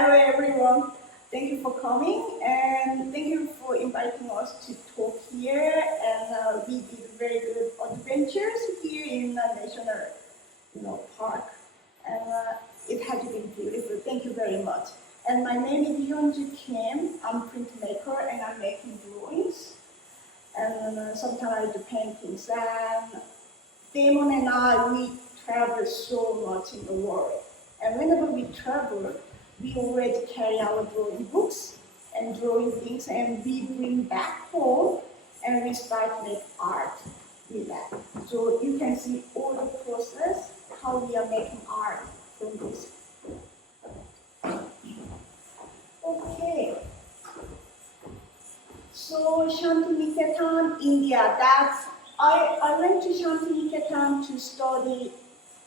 Hello everyone. Thank you for coming and thank you for inviting us to talk here. And we did very good adventures here in the national, park. And it has been beautiful. Thank you very much. And my name is Hyun Kim. I'm a printmaker and I'm making drawings. And sometimes I do paintings. And Damon and I, we travel so much in the world. And whenever we travel, we always carry our drawing books and drawing things, and we bring back home and we start to make art with that. So you can see all the process, how we are making art from this. Okay. So Shantiniketan, India. I went to Shantiniketan to study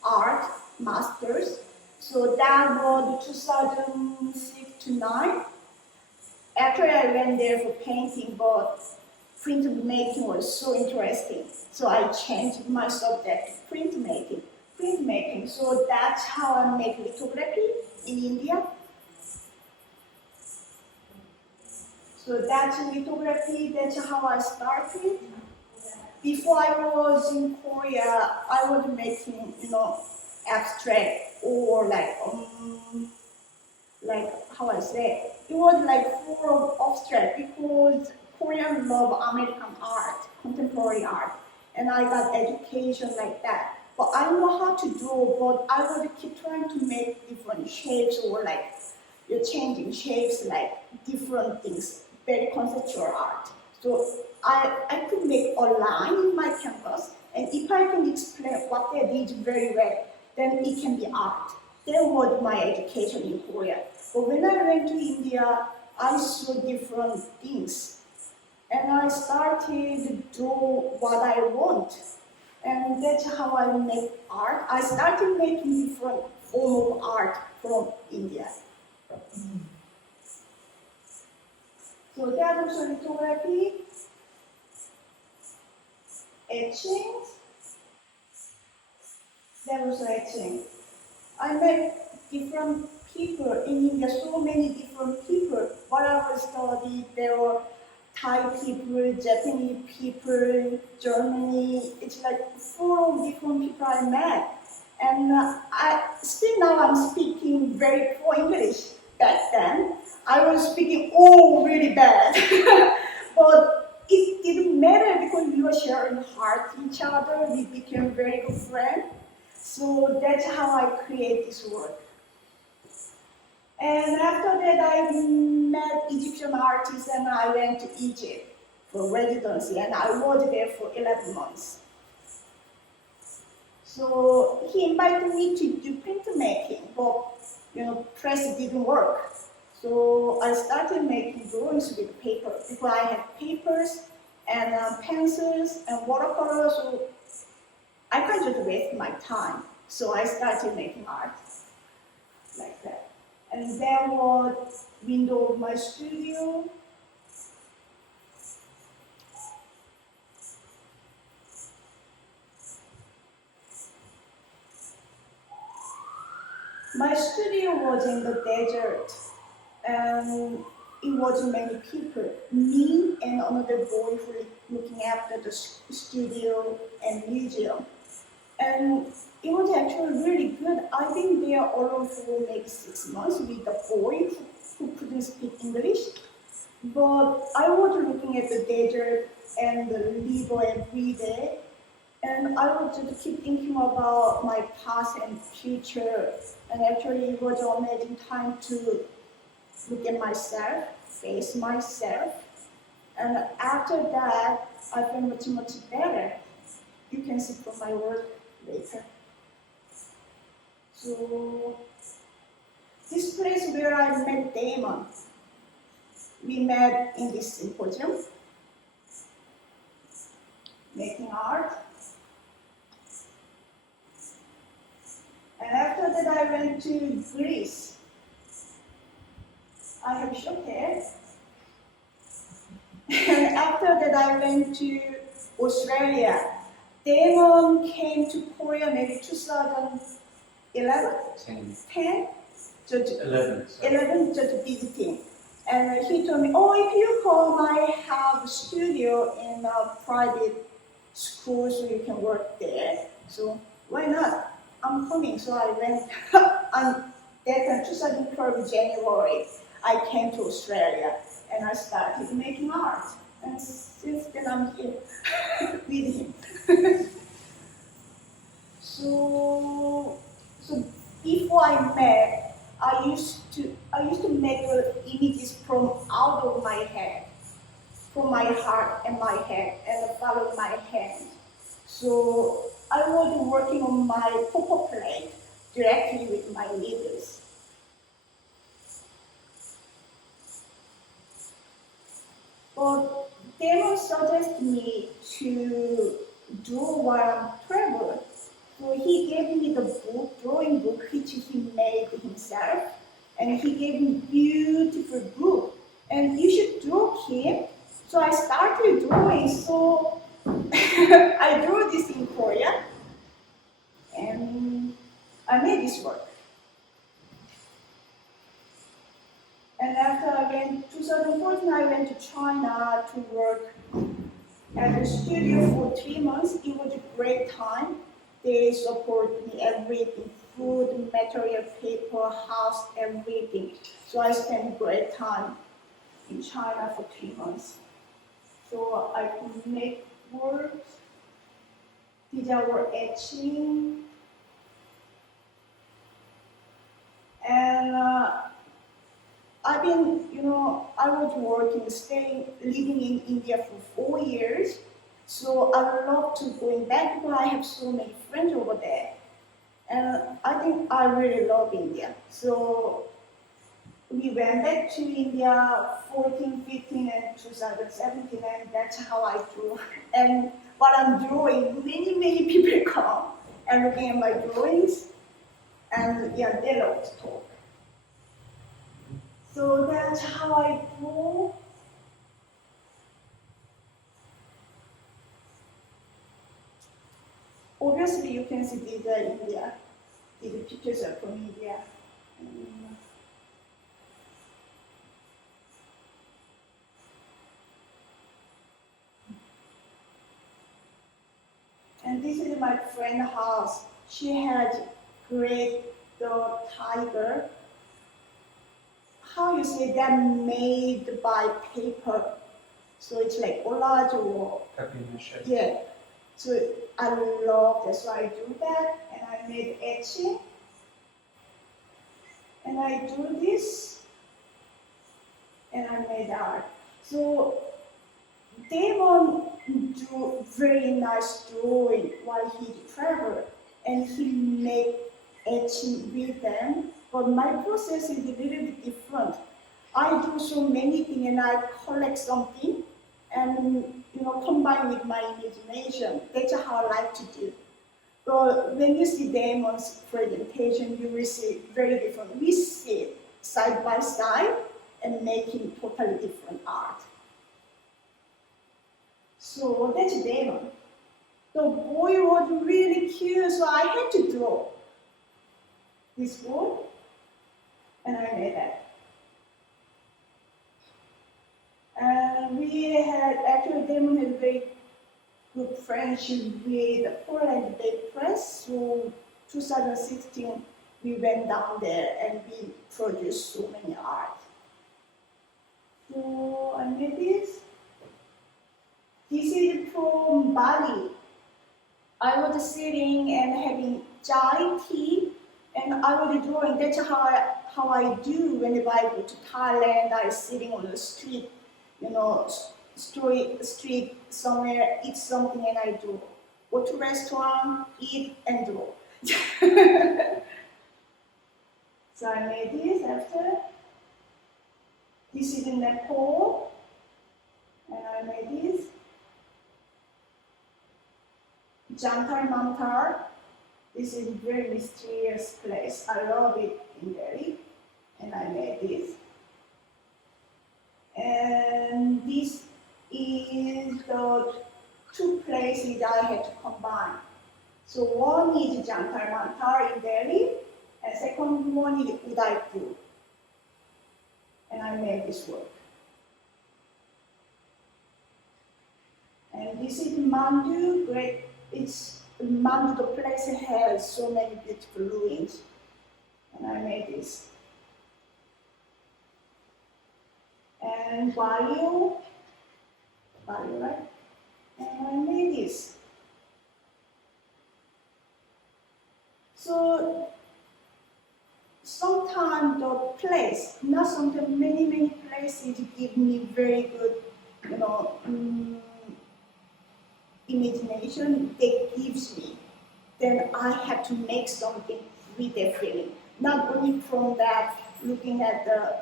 art, masters. So that was 2006 to 9. Actually, I went there for painting, but printmaking was so interesting. So I changed my subject to printmaking. So that's how I make lithography in India. So that's lithography, that's how I started. Before I was in Korea, I was making, abstract or like how I say, it was like full of abstract because Koreans love American art, contemporary art, and I got education like that. But I know how to draw, but I would keep trying to make different shapes or like you're changing shapes, like different things, very conceptual art. So I could make a line in my canvas, and if I can explain what they did very well, then it can be art. That was my education in Korea. But when I went to India, I saw different things. And I started to draw what I want. And that's how I make art. I started making different form of art from India. So that was lithography, etching. That was etching. I met different people in India, so many different people. While I was studying, there were Thai people, Japanese people, Germany. It's like full of different people I met. And still now I'm speaking very poor English. Back then, I was speaking really bad. But it didn't matter because we were sharing heart each other. We became very good friends. So that's how I create this work. And after that, I met Egyptian artists and I went to Egypt for residency, and I was there for 11 months. So he invited me to do printmaking, but press didn't work. So I started making drawings with paper because I had papers and pencils and watercolors. So I can't just waste my time. So I started making art like that. And there was window of my studio. My studio was in the desert, and it was many people. Me and another boy who was looking after the studio and museum. And it was actually really good. I've been there alone for maybe 6 months with the boy who couldn't speak English. But I was looking at the desert and the river every day. And I would just keep thinking about my past and future. And actually it was an amazing time to look at myself, face myself. And after that, I felt much, much better. You can see from my work later. So this place where I met Damon, we met in this symposium, making art. And after that I went to Greece. I have short hair. And after that I went to Australia. Damon came to Korea maybe 2011? 10. just 11. 11 just visiting. And he told me, oh, if you come, I have a studio in a private school, so you can work there. So why not? I'm coming. So I went on that 2012 January. I came to Australia and I started making art. And since then I'm here with him. So before I met, I used to make images from out of my head, from my heart and my head, and follow my hand. So I was working on my paper plate directly with my needles. But Damon suggested me to draw while I'm traveling. So he gave me the book, drawing book, which he made himself, and he gave me beautiful book. And you should draw him. So I started drawing. So I drew this in Korea, and I made this work. And after 2014, I went to China to work at a studio for 3 months. It was a great time. They support me everything, food, material, paper, house, everything. So I spent great time in China for 3 months. So I could make works. These are etching. And I was living in India for 4 years. So I love to going back because I have so many friends over there. And I think I really love India. So we went back to India 14, 15, and 2017, and that's how I drew. And while I'm drawing, many people come and looking at my drawings, and yeah, they love to talk. So that's how I draw. Obviously, you can see these are India. These pictures are from India. And this is my friend's house. She had great dog tiger. How you say that made by paper? So it's like collage or yeah. So I love that. So I do that, and I made etching, and I do this, and I made art. So Damon drew very nice drawing while he traveled, and he made etching with them. But my process is a little bit different. I do so many things, and I collect something, and combine with my imagination. That's how I like to do. But when you see Damon's presentation, you will see very different. We sit side by side and making totally different art. So that's Damon. The boy was really cute, so I had to draw this boy, and I made that. And Damon had very good friendship with Poland Big Press. So 2016, we went down there and we produced so many art. So I made this. This is from Bali. I was sitting and having chai tea, and I was drawing. That's how I do whenever I go to Thailand. I'm sitting on the street, street somewhere, eat something, and I do. Go to restaurant, eat, and draw. So I made this after. This is in Nepal, and I made this. Jantar Mantar. This is a very mysterious place. I love it in Delhi, and I made this. And this is the two places I had to combine. So one is Jantar Mantar in Delhi, And second one is Udaipur. And I made this work. And this is Mandu, great. It's Mandu, the place has so many beautiful ruins. And I made this. And Bali, right? And I made this. So sometimes the place, not sometimes many places give me very good, imagination that gives me. Then I have to make something with that feeling. Not only from that, looking at the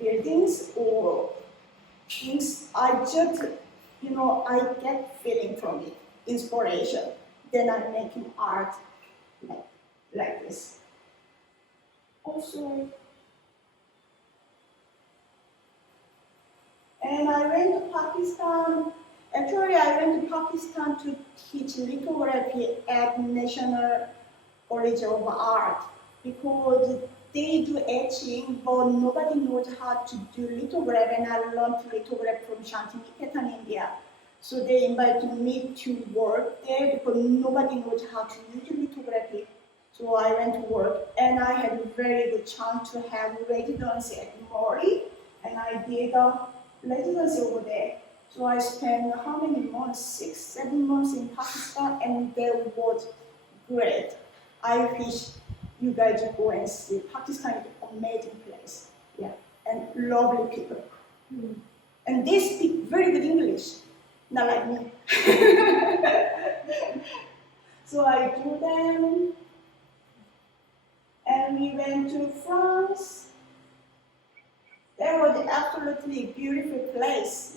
buildings or things, I just, I get feeling from it, inspiration. Then I'm making art like this. Also, and I went to Pakistan. Actually, I went to Pakistan to teach lithography at National College of Art because they do etching, but nobody knows how to do lithography, and I learned lithography from Shantiniketan, India. So they invited me to work there because nobody knows how to use lithography. So I went to work, and I had a very good chance to have residency at Mori, and I did a residency over there. So I spent how many months? 6, 7 months in Pakistan, and that was great. I wish you guys would go and see. Pakistan is an amazing place, yeah, and lovely people. Mm. And they speak very good English, not like me. So I do them, and we went to France. That was absolutely beautiful place,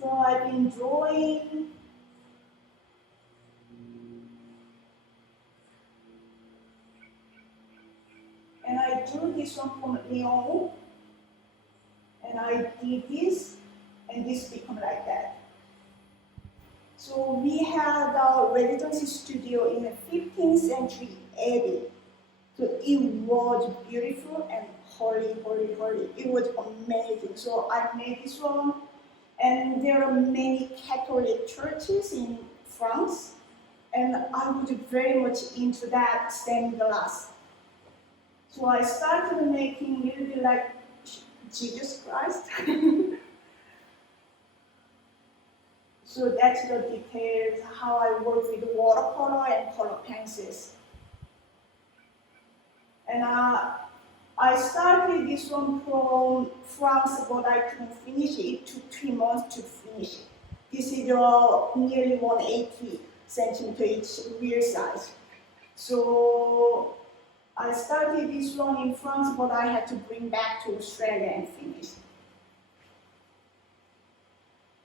So I've been drawing. And I drew this one from Lyon. And I did this, and this became like that. So we had a residency studio in the 15th century abbey. So it was beautiful and holy. It was amazing. So I made this one. And there are many Catholic churches in France, and I was very much into that stained glass. So I started making a little bit like Jesus Christ. So that's the details, how I work with watercolor and color pencils. And I started this one from France, but I couldn't finish it. It took 3 months to finish it. This is nearly 180 centimeter each real size. So I started this one in France, but I had to bring back to Australia and finish.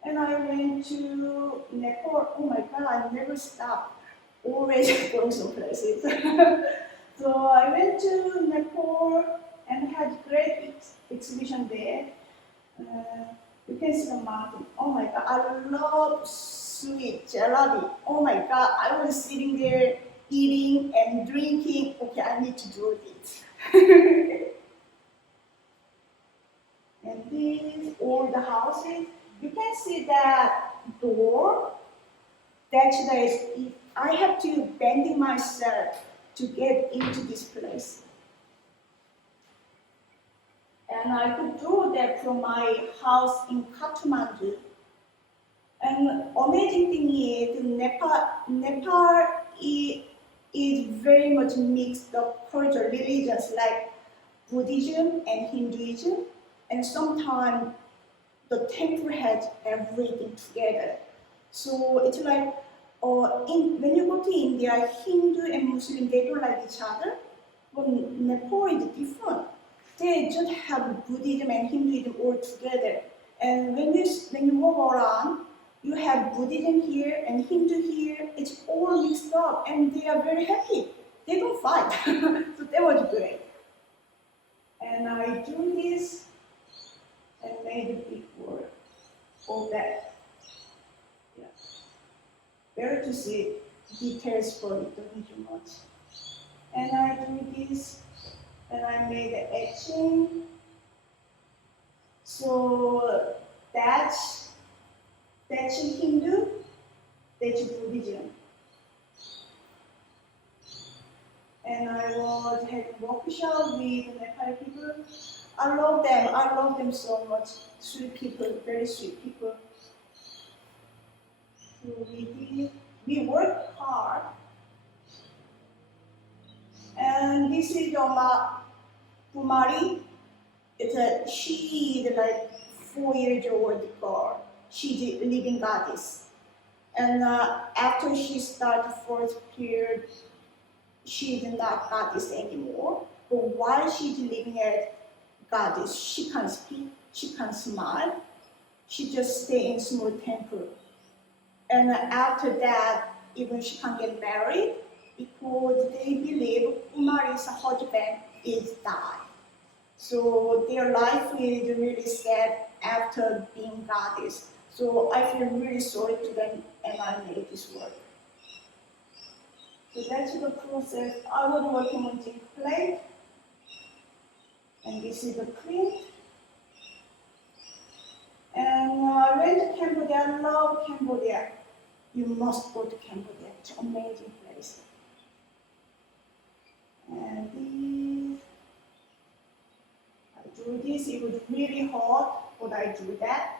And I went to Nepal. Oh my God, I never stop. Always going some places. So I went to Nepal and had great exhibition there. You can see the mountain. Oh my God, I love sweet jalebi. Oh my God, I was sitting there eating and drinking. Okay, I need to do this. And these, all the houses. You can see that door. I have to bend myself to get into this place. And I could do that from my house in Kathmandu. And amazing thing is, Nepal is very much mixed of culture, religions like Buddhism and Hinduism, and sometimes the temple has everything together. So it's like, when you go to India, Hindu and Muslim, they don't like each other. But Nepal is different. They just have Buddhism and Hinduism all together. And when you walk around, you have Buddhism here and Hindu here. It's all mixed up, and they are very happy. They don't fight. So that was great. And I do this and made a big work of that. Yeah. Better to see details for it, don't need too much. And I do this, and I made the etching. So that's Hindu, that's Buddhism. And I was having workshop with Nepali people. I love them so much. Sweet people, very sweet people. So we work hard. And this is Kumari. She is like 4 years old girl. She's a living goddess. And after she started first period, she's not goddess anymore. But while she's living as goddess, she can't speak, she can't smile. She just stay in small temple. And after that, even she can't get married because they believe Kumari's husband is died. So their life is really sad after being goddess. So I feel really sorry to them, and I made this work. So that's the process. I was working on zinc plate, and this is the print. And I went to Cambodia. I love Cambodia. You must go to Cambodia. It's an amazing place. And I drew this. It was really hot, but I drew that.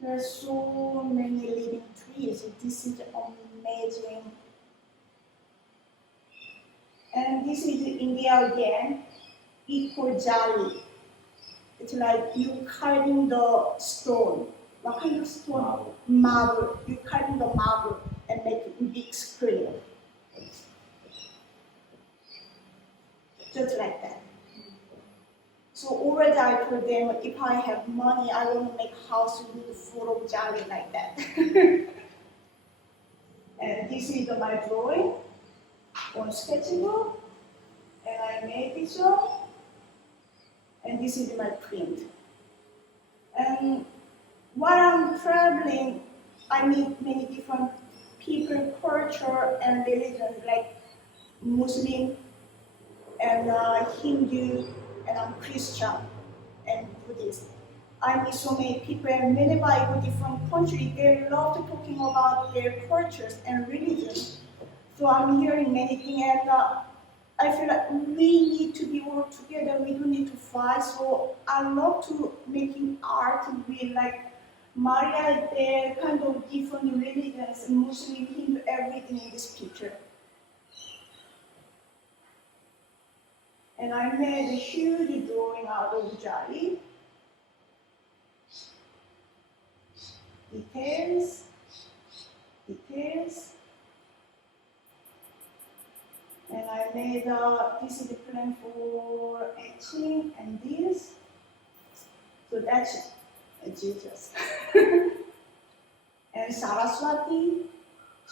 There are so many living trees. This is amazing. And this is India again. Equal jali. It's like you carving the stone. What kind of stone? Marble. You carving the marble and make a big screen. Just like that. So already I told them, if I have money, I want to make a house with full of jali like that. And this is my drawing on sketching book. And I made this one. And this is my print. And while I'm traveling, I meet many different people, culture, and religion, like Muslim and Hindu, and I'm Christian and Buddhist. I meet so many people, and whenever I go to different countries, they love to talking about their cultures and religion. So I'm hearing many things, and I feel like we need to be all together. We don't need to fight. So I love to making art with like Maria, there kind of different religions, Muslim, Hindu, everything in this picture. And I made a huge drawing out of jali. Details, details. And I made, this is the plan for etching and this. So that's Jesus. And Saraswati,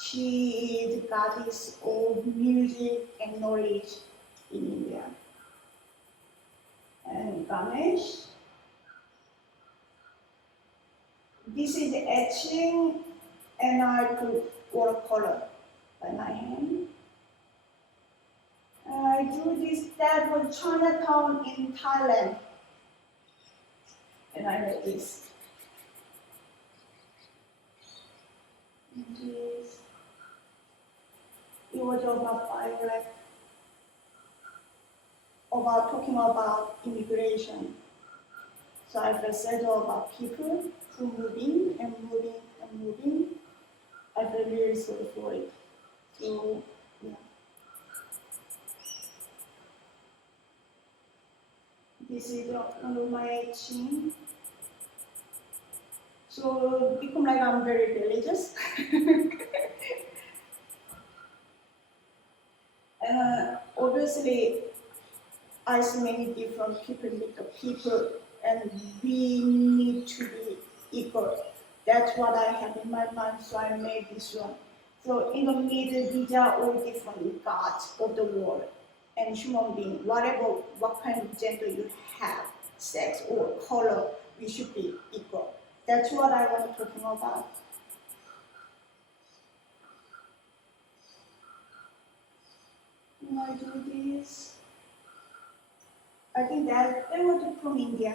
she is the goddess of music and knowledge in India. And Ganesh. This is the etching, and I put watercolor by my hand. I drew this, that was Chinatown in Thailand. And I made this. This. It was about violet. About talking about immigration. So I felt sad about people who moving and moving and moving. I felt really sorry for it. So yeah. This is one of my etching. So become like I'm very religious. Obviously, I see many different people with the people, and we need to be equal. That's what I have in my mind, so I made this one. So in the middle, these are all different gods of the world and human being. Whatever, what kind of gender you have, sex or color, we should be equal. That's what I want to talk about. When I do this, I think that they were from India,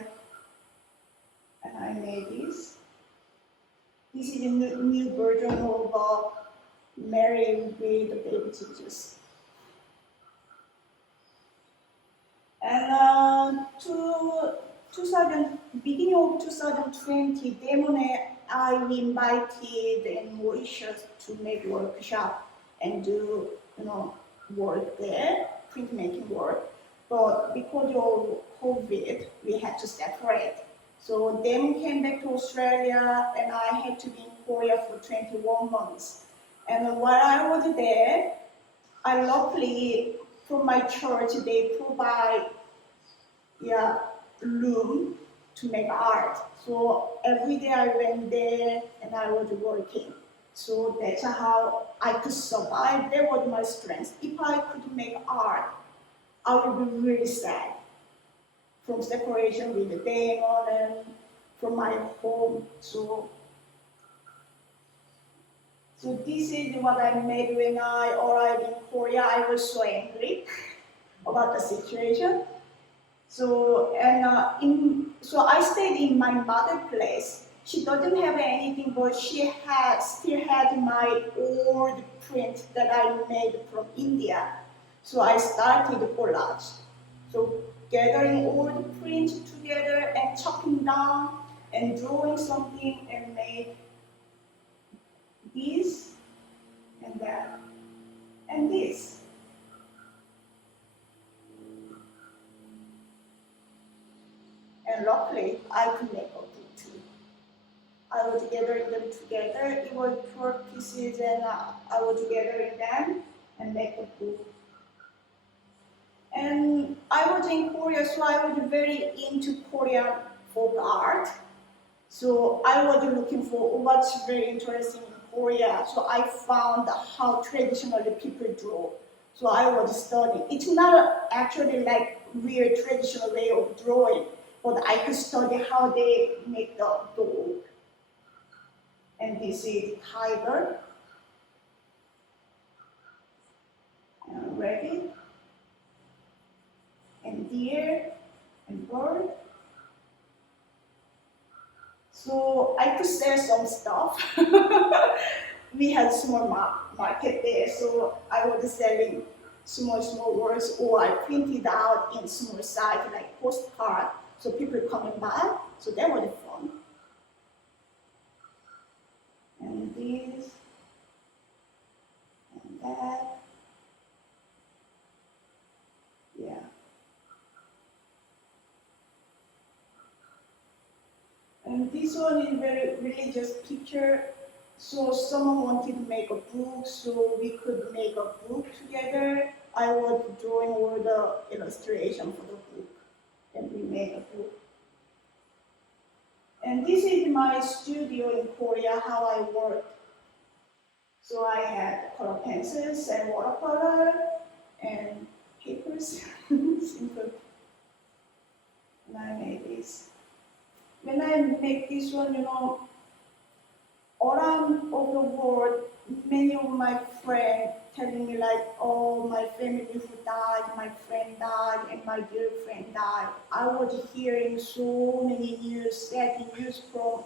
and I made this. This is a new version of Mary with the baby Jesus. And 2000, beginning of 2020, Damon and I we invited in Mauritius to make workshop and do work there, printmaking work. But because of COVID, we had to separate. So Damon came back to Australia, and I had to be in Korea for 21 months. And while I was there, I luckily from my church they provide room to make art. So every day I went there and I was working. So that's how I could survive. That was my strength. If I could make art, I would be really sad from separation with the Damon and from my home. So this is what I made when I arrived in Korea. I was so angry about the situation. So so I stayed in my mother's place. She doesn't have anything, but she still had my old print that I made from India. So I started collage. So gathering all the print together and chopping down and drawing something and made this and that and this. And luckily, I could make a book too. I was gathering them together. It was 12 pieces, and I was gathering them and make a book. And I was in Korea, so I was very into Korean folk art. So I was looking for what's very interesting in Korea. So I found how traditionally people draw. So I was studying. It's not actually like real traditional way of drawing, but I could study how they make the dog. And this is tiger. And rabbit. And deer. And bird. So I could sell some stuff. We had small market there, so I was selling small words, or I printed out in small size like postcard, so people coming by. So that was fun. And this and that, yeah. And this one is very religious picture. So someone wanted to make a book, so we could make a book together. I was drawing all the illustration for the book, and we made a book. And this is my studio in Korea, how I work. So I had color pencils and watercolor and papers, simple. And I made this. When I make this one, around of the world, many of my friends telling me like, oh, my family who died, my friend died, and my dear friend died. I was hearing so many news, sad news from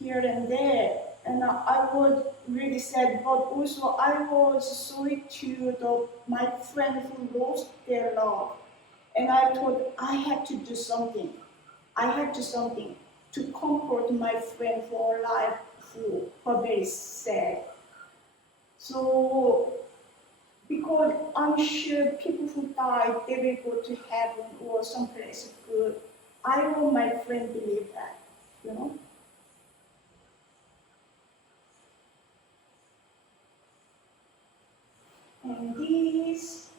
here and there, and I was really sad, but also I was sorry to my friends who lost their love, and I thought I had to do something. I had to do something to comfort my friend for life who are very sad. So, because I'm sure people who died, they will go to heaven or someplace good. I want my friend believe that. And this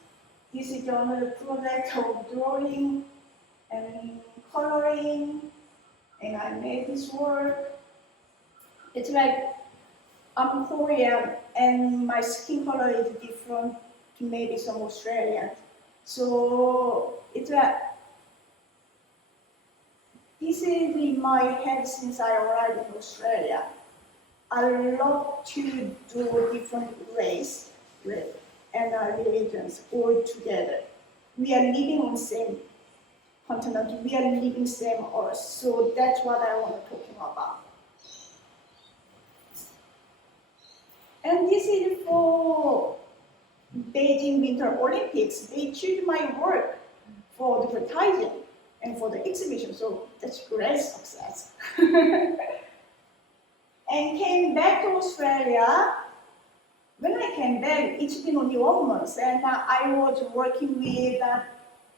is another project of drawing and coloring, and I made this work. It's like I'm Korean and my skin color is different to maybe some Australians. So it's like This is in my head since I arrived in Australia. I love to do different race and religions all together. We are living on the same continent, we are living same earth, so that's what I want to talking about. And this is for Beijing Winter Olympics. They choose my work for advertising and for the exhibition, so that's great success. And came back to Australia. When I came back, it's been only 1 month, and I was working with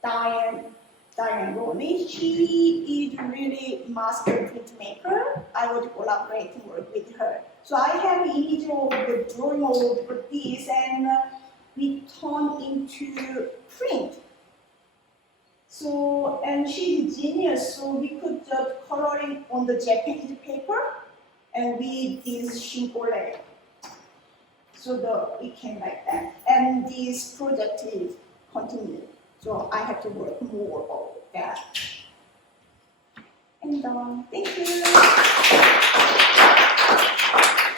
Diane Roney. She is really master printmaker. I was collaborating with her. So I have image of the drawing of this, and we turned into print. So, and she's genius, so we could just coloring on the Japanese paper, and we did shinkole. So it came like that. And this project is continued. So I have to work more on that. And thank you.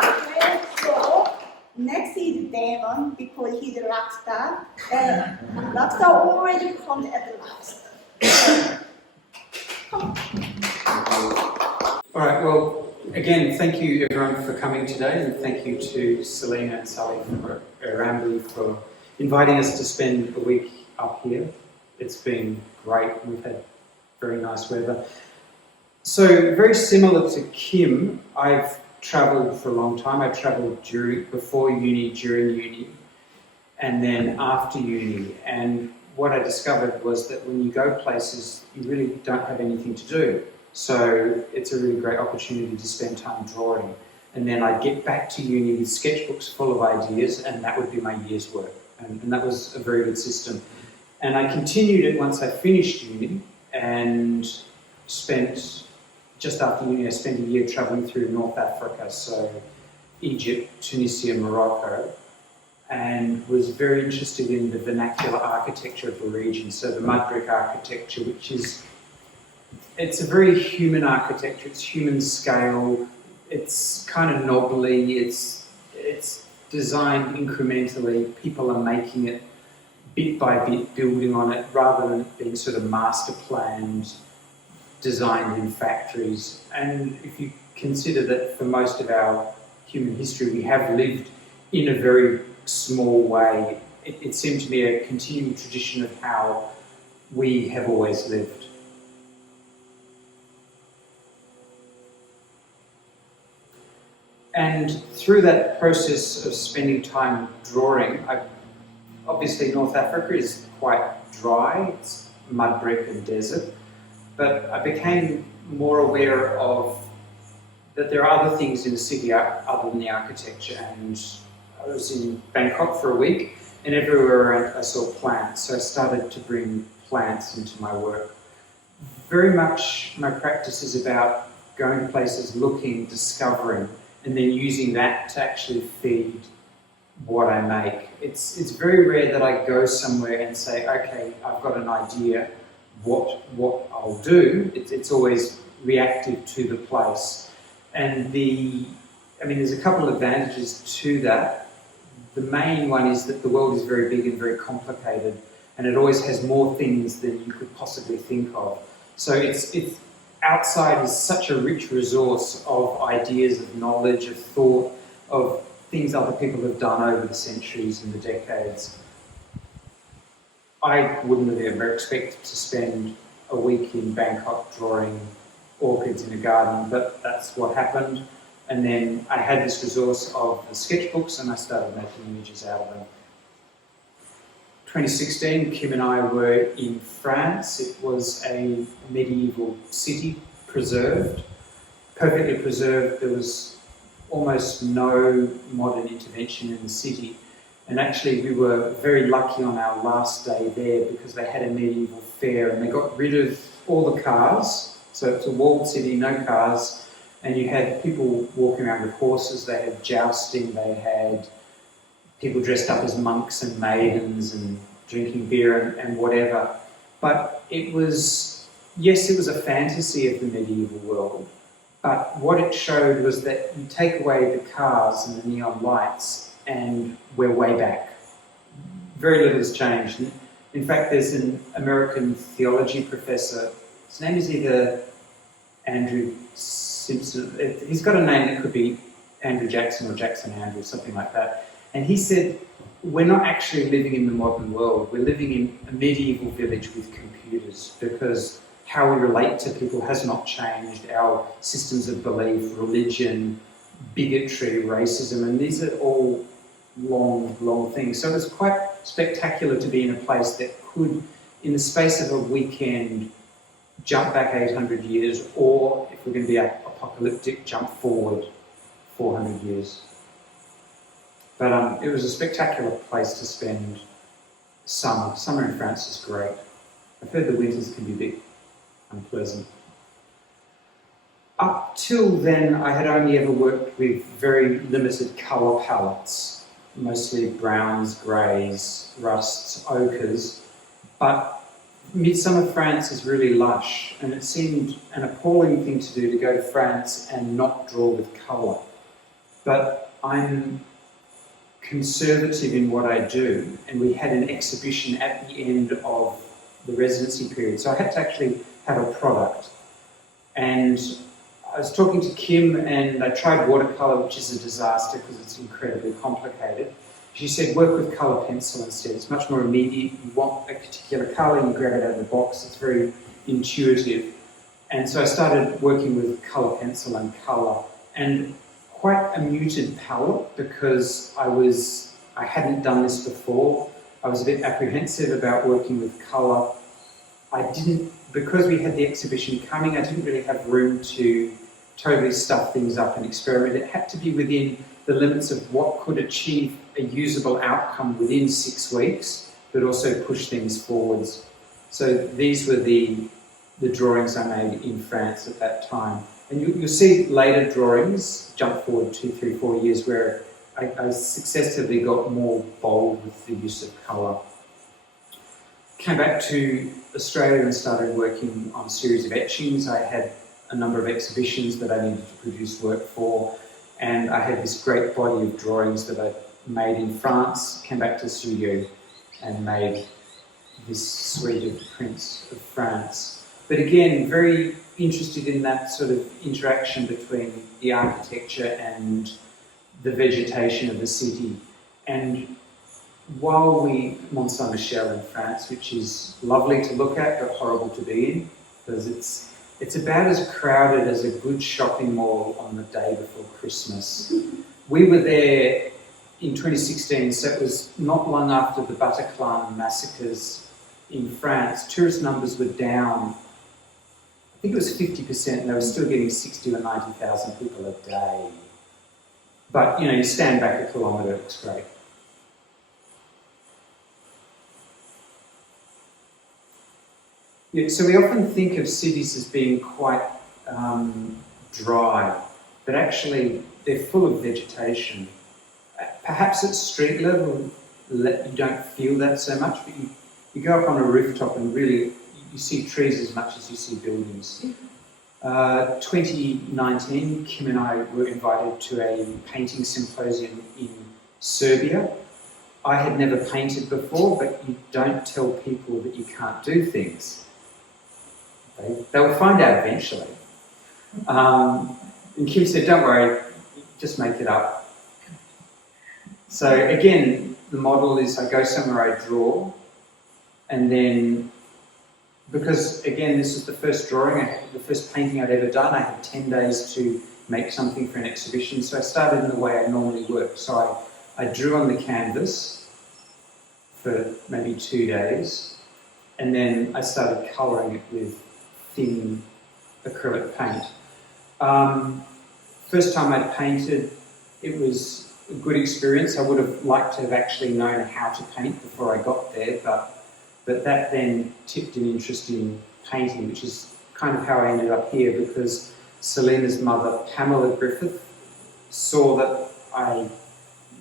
Okay, so next is Damon, because he's a rock star. And rock star always comes at the last. All right, well, again, thank you everyone for coming today, and thank you to Selena and Sally from Eramboo for inviting us to spend a week up here. It's been great. We've had very nice weather. So very similar to Kim, I've travelled for a long time. I travelled before uni, during uni, and then after uni. And what I discovered was that when you go places, you really don't have anything to do. So it's a really great opportunity to spend time drawing. And then I'd get back to uni with sketchbooks full of ideas, and that would be my year's work. And that was a very good system. And I continued it once I finished uni, and just after uni, I spent a year travelling through North Africa, so Egypt, Tunisia, Morocco, and was very interested in the vernacular architecture of the region. So the mud brick architecture, it's a very human architecture. It's human scale. It's kind of knobbly. It's designed incrementally. People are making it bit by bit, building on it, rather than it being sort of master planned, designed in factories. And if you consider that for most of our human history, we have lived in a very small way, it seemed to be a continuing tradition of how we have always lived. And through that process of spending time drawing, obviously North Africa is quite dry, it's mud brick and desert, but I became more aware of that there are other things in the city other than the architecture. And I was in Bangkok for a week, and everywhere I saw plants, so I started to bring plants into my work. Very much my practice is about going to places, looking, discovering, and then using that to actually feed what I make. It's very rare that I go somewhere and say, okay, I've got an idea, what I'll do. It's always reactive to the place. And there's a couple of advantages to that. The main one is that the world is very big and very complicated, and it always has more things than you could possibly think of. So it's outside is such a rich resource of ideas, of knowledge, of thought, of things other people have done over the centuries and the decades. I wouldn't have ever expected to spend a week in Bangkok drawing orchids in a garden, but that's what happened. And then I had this resource of the sketchbooks, and I started making images out of them. 2016, Kim and I were in France. It was a medieval city, preserved, perfectly preserved. There was almost no modern intervention in the city. And actually we were very lucky on our last day there, because they had a medieval fair and they got rid of all the cars. So it's a walled city, no cars. And you had people walking around with horses, they had jousting, they had people dressed up as monks and maidens and drinking beer and whatever. But it was yes, it was a fantasy of the medieval world, but what it showed was that you take away the cars and the neon lights and we're way back. Very little has changed. In fact, there's an American theology professor, his name is either Andrew Simpson, he's got a name that could be Andrew Jackson or Jackson Andrew, something like that. And he said, we're not actually living in the modern world, we're living in a medieval village with computers, because how we relate to people has not changed, our systems of belief, religion, bigotry, racism, and these are all long things. So it was quite spectacular to be in a place that could, in the space of a weekend, jump back 800 years, or if we're going to be apocalyptic, jump forward 400 years. But it was a spectacular place to spend summer. Summer in France is great. I've heard the winters can be a bit unpleasant. Up till then, I had only ever worked with very limited colour palettes, mostly browns, greys, rusts, ochres, but midsummer France is really lush, and it seemed an appalling thing to do to go to France and not draw with colour. But I'm conservative in what I do, and we had an exhibition at the end of the residency period, so I had to actually have a product. And I was talking to Kim, and I tried watercolour, which is a disaster because it's incredibly complicated. She said, work with colour pencil instead. It's much more immediate. You want a particular colour, you grab it out of the box. It's very intuitive. And so I started working with colour pencil and colour, and quite a muted palette because I hadn't done this before. I was a bit apprehensive about working with colour. Because we had the exhibition coming, I didn't really have room to totally stuff things up and experiment. It had to be within the limits of what could achieve a usable outcome within 6 weeks, but also push things forwards. So these were the drawings I made in France at that time. And you'll see later drawings, jump forward 2, 3, 4 years, where I successively got more bold with the use of colour. Came back to Australia and started working on a series of etchings. I had a number of exhibitions that I needed to produce work for, and I had this great body of drawings that I made in France, came back to the studio and made this suite of prints of France. But again, very interested in that sort of interaction between the architecture and the vegetation of the city. And while Mont Saint-Michel in France, which is lovely to look at but horrible to be in, because it's about as crowded as a good shopping mall on the day before Christmas. We were there in 2016, so it was not long after the Bataclan massacres in France. Tourist numbers were down, I think it was 50%, and they were still getting 60 or 90,000 people a day. But, you stand back a kilometre, it looks great. Yeah, so we often think of cities as being quite dry, but actually they're full of vegetation. Perhaps at street level you don't feel that so much, but you go up on a rooftop and really you see trees as much as you see buildings. 2019, Kim and I were invited to a painting symposium in Serbia. I had never painted before, but you don't tell people that you can't do things. They'll find out eventually. And Kim said, don't worry, just make it up. So again, the model is I go somewhere, I draw, and then, because again, this was the first drawing, the first painting I'd ever done, I had 10 days to make something for an exhibition, so I started in the way I normally work. So I drew on the canvas for maybe 2 days, and then I started colouring it with thin acrylic paint. First time I painted, it was a good experience. I would have liked to have actually known how to paint before I got there, but that then tipped an interest in painting, which is kind of how I ended up here, because Selena's mother, Pamela Griffith, saw that I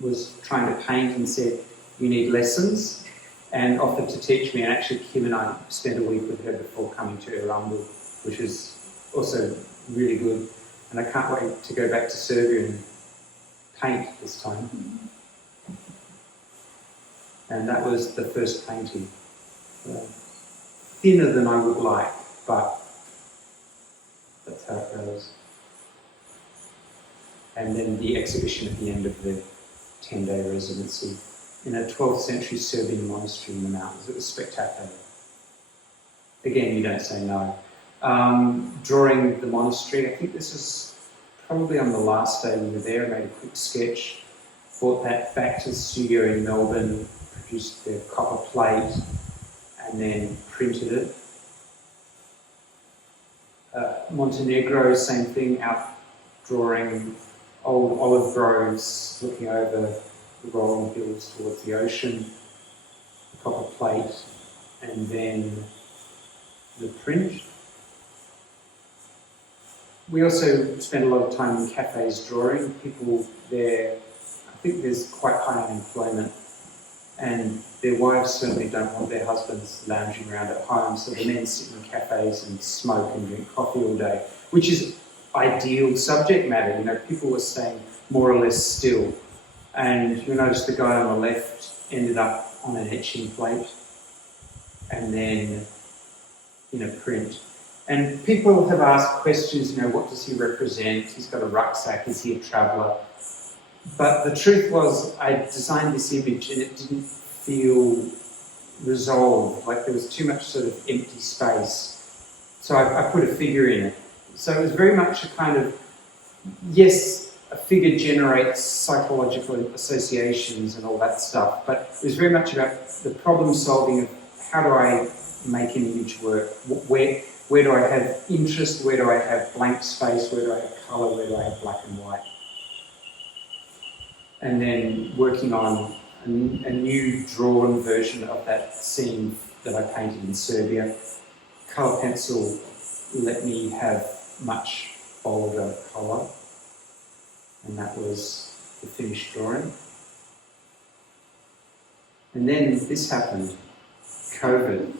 was trying to paint and said, you need lessons, and offered to teach me, and actually Kim and I spent a week with her before coming to Eramboo. which is also really good. And I can't wait to go back to Serbia and paint this time. And that was the first painting. Thinner than I would like, but that's how it goes. And then the exhibition at the end of the 10-day residency in a 12th century Serbian monastery in the mountains. It was spectacular. Again, you don't say no. Drawing the monastery, I think this is probably on the last day we were there. I made a quick sketch, brought that back to the studio in Melbourne, produced the copper plate, and then printed it. Montenegro, same thing, out drawing old olive groves, looking over the rolling hills towards the ocean, the copper plate, and then the print. We also spend a lot of time in cafes drawing. People there, I think there's quite high unemployment, and their wives certainly don't want their husbands lounging around at home, so the men sit in cafes and smoke and drink coffee all day, which is ideal subject matter. You know, people were staying more or less still, and you notice the guy on the left ended up on an etching plate, and then in a print. And people have asked questions, you know, what does he represent? He's got a rucksack, is he a traveller? But the truth was, I designed this image and it didn't feel resolved, like there was too much sort of empty space. So I put a figure in it. So it was very much a kind of, yes, a figure generates psychological associations and all that stuff, but it was very much about the problem solving of how do I make an image work? Where do I have interest? Where do I have blank space? Where do I have colour? Where do I have black and white? And then working on a new drawn version of that scene that I painted in Serbia. Colour pencil let me have much bolder colour, and that was the finished drawing. And then this happened, COVID.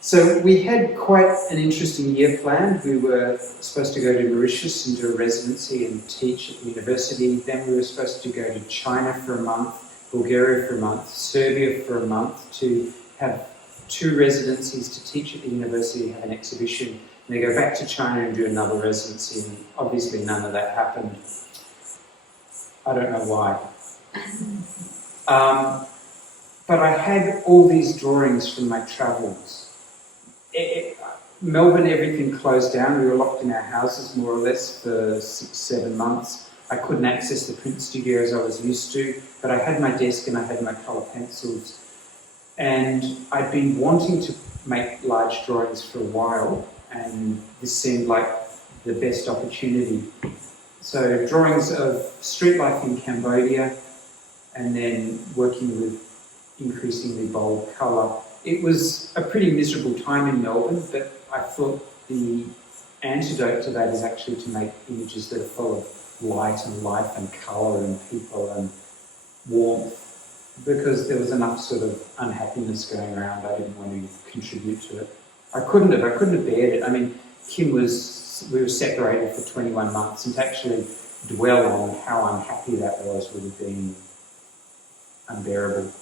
So we had quite an interesting year planned. We were supposed to go to Mauritius and do a residency and teach at the university. Then we were supposed to go to China for a month, Bulgaria for a month, Serbia for a month to have 2 residencies to teach at the university, have an exhibition, and then go back to China and do another residency. And obviously none of that happened. I don't know why. But I had all these drawings from my travels. Melbourne, everything closed down. We were locked in our houses more or less for 6-7 months. I couldn't access the print studio as I was used to, but I had my desk and I had my colour pencils. And I'd been wanting to make large drawings for a while, and this seemed like the best opportunity. So drawings of street life in Cambodia, and then working with increasingly bold colour. It was a pretty miserable time in Melbourne, but I thought the antidote to that is actually to make images that are full of light and life and colour and people and warmth, because there was enough sort of unhappiness going around. I didn't want to contribute to it. I couldn't have bared it. I mean, we were separated for 21 months, and to actually dwell on how unhappy that was would have been unbearable.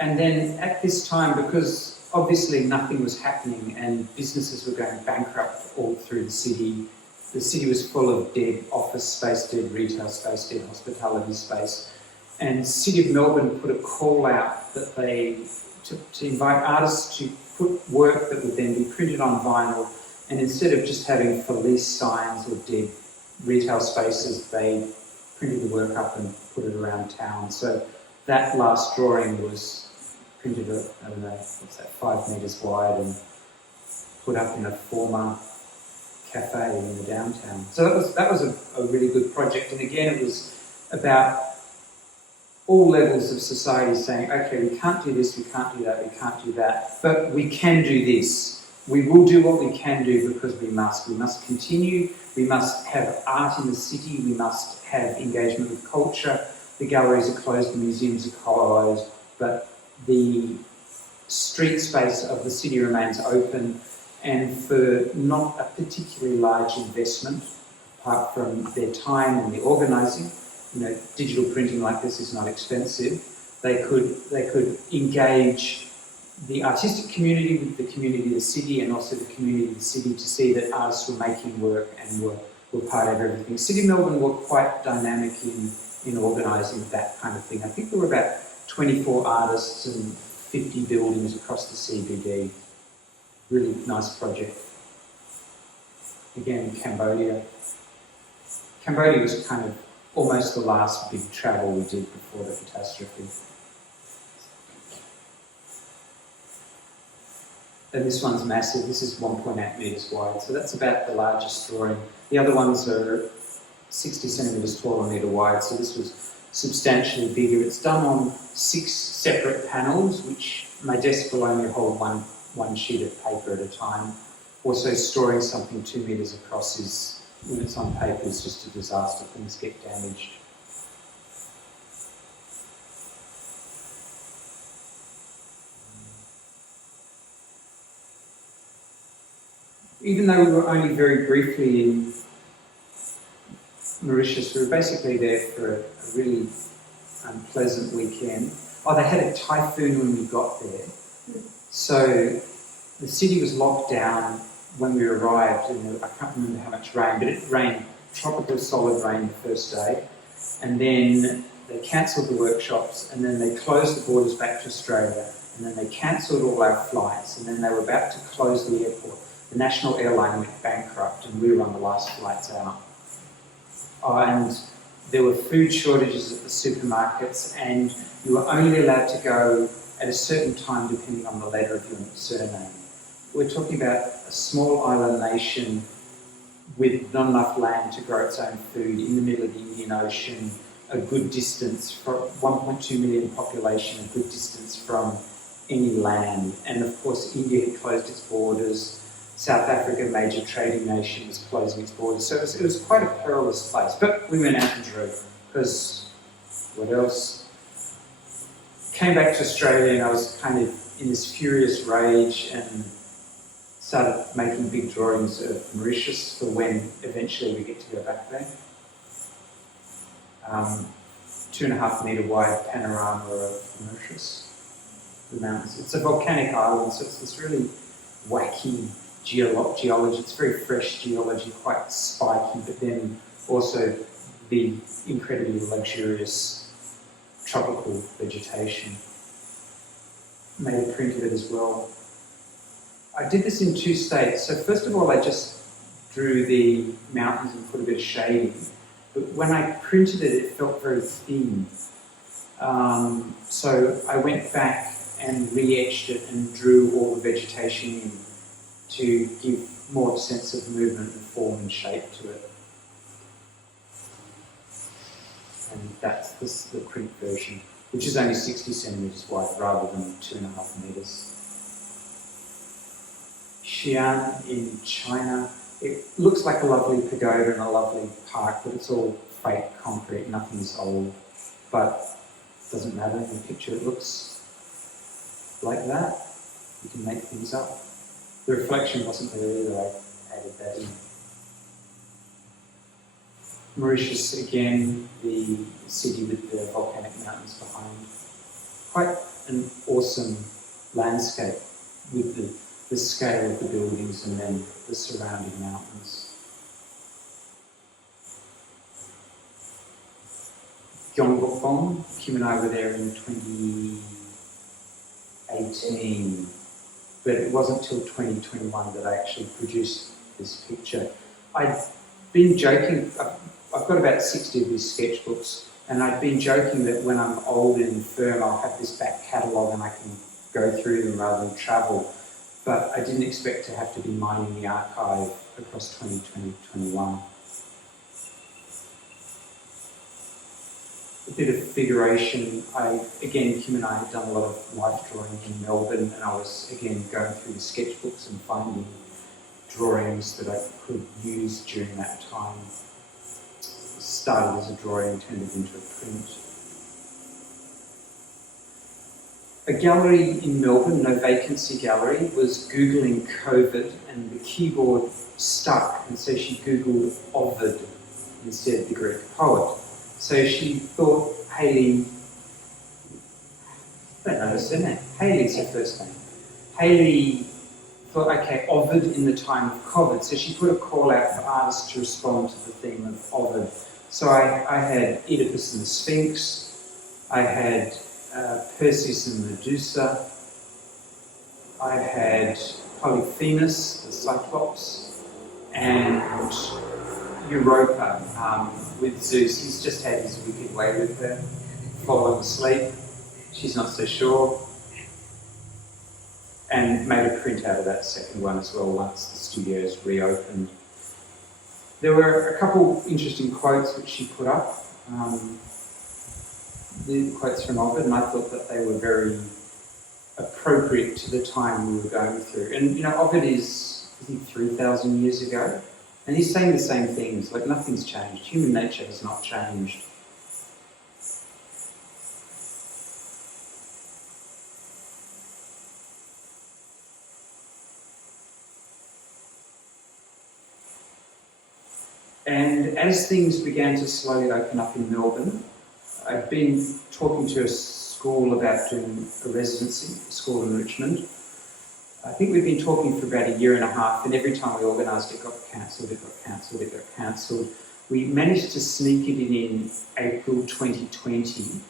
And then at this time, because obviously nothing was happening and businesses were going bankrupt all through the city was full of dead office space, dead retail space, dead hospitality space. And the City of Melbourne put a call out that to invite artists to put work that would then be printed on vinyl, and instead of just having police signs or dead retail spaces, they printed the work up and put it around town. So that last drawing was printed, I don't know, what's that, 5 metres wide and put up in a former cafe in the downtown. So that was a really good project. And again, it was about all levels of society saying, okay, we can't do this, we can't do that, we can't do that, but we can do this. we will do what we can do because we must. We must continue. We must have art in the city. We must have engagement with culture. The galleries are closed, the museums are closed, but the street space of the city remains open, and for not a particularly large investment, apart from their time and the organising, digital printing like this is not expensive. They could engage the artistic community with the community of the city, and also the community of the city, to see that artists were making work and were part of everything. City of Melbourne were quite dynamic in organising that kind of thing. I think there were about 24 artists and 50 buildings across the CBD. Really nice project. Again, Cambodia. Cambodia was kind of almost the last big travel we did before the catastrophe. And this one's massive. This is 1.8 metres wide, so that's about the largest drawing. The other ones are 60 centimetres tall, a metre wide, so this was substantially bigger. It's done on 6 separate panels, which my desk will only hold one sheet of paper at a time. Also, storing something 2 metres across is, when it's on paper, is just a disaster. Things get damaged. Even though we were only very briefly in Mauritius, we were basically there for a really unpleasant weekend. Oh, they had a typhoon when we got there. So the city was locked down when we arrived, and I can't remember how much rain, but it rained, tropical solid rain the first day. And then they cancelled the workshops, and then they closed the borders back to Australia, and then they cancelled all our flights, and then they were about to close the airport. The national airline went bankrupt, and we were on the last flights out. And there were food shortages at the supermarkets, and you were only allowed to go at a certain time depending on the letter of your surname. We're talking about a small island nation with not enough land to grow its own food in the middle of the Indian Ocean, a good distance from 1.2 million population, a good distance from any land. And of course, India had closed its borders. South Africa, major trading nation, was closing its borders. So it was quite a perilous place. But we went out and drew, because what else? Came back to Australia, and I was kind of in this furious rage and started making big drawings of Mauritius for when eventually we get to go back there. 2.5 metre wide panorama of Mauritius, the mountains. It's a volcanic island, so it's this really wacky geology. It's very fresh geology, quite spiky, but then also the incredibly luxurious tropical vegetation. Made a print of it as well. I did this in 2 states. So first of all, I just drew the mountains and put a bit of shading. But when I printed it, it felt very thin. So I went back and re-etched it and drew all the vegetation in to give more sense of movement and form and shape to it. And that's the print version, which is only 60 centimetres wide rather than 2.5 metres. Hyun in China. It looks like a lovely pagoda and a lovely park, but it's all fake concrete, nothing's old. But it doesn't matter, in the picture it looks like that. You can make things up. The reflection wasn't there either, I added that in. Mauritius, again, the city with the volcanic mountains behind. Quite an awesome landscape with the scale of the buildings and then the surrounding mountains. Gyeongbokgung, Kim and I were there in 2018, but it wasn't till 2021 that I actually produced this picture. I'd been joking, I've got about 60 of these sketchbooks, and I've been joking that when I'm old and infirm, I'll have this back catalogue and I can go through them rather than travel. But I didn't expect to have to be mining the archive across 2020-21. bit of figuration. Kim and I had done a lot of life drawing in Melbourne, and I was again going through the sketchbooks and finding drawings that I could use during that time. Started as a drawing, turned it into a print. A gallery in Melbourne, no vacancy gallery, was Googling COVID and the keyboard stuck, and so she Googled Ovid instead of the Greek poet. So she thought Hayley, I don't know her surname, Hayley's her first name. Hayley thought, okay, Ovid in the time of COVID. So she put a call out for artists to respond to the theme of Ovid. So I had Oedipus and the Sphinx, I had Perseus and Medusa, I had Polyphemus, the Cyclops, and Europa with Zeus. He's just had his wicked way with her, fallen asleep, she's not so sure, and made a print out of that second one as well once the studios reopened. There were a couple interesting quotes which she put up, the quotes from Ovid, and I thought that they were very appropriate to the time we were going through. And you know, Ovid is, I think, 3,000 years ago, and he's saying the same things, like nothing's changed. Human nature has not changed. And as things began to slowly open up in Melbourne, I've been talking to a school about doing a residency, a school in Richmond. I think we've been talking for about a year and a half, and every time we organised it got cancelled, it got cancelled, it got cancelled. We managed to sneak it in April 2020.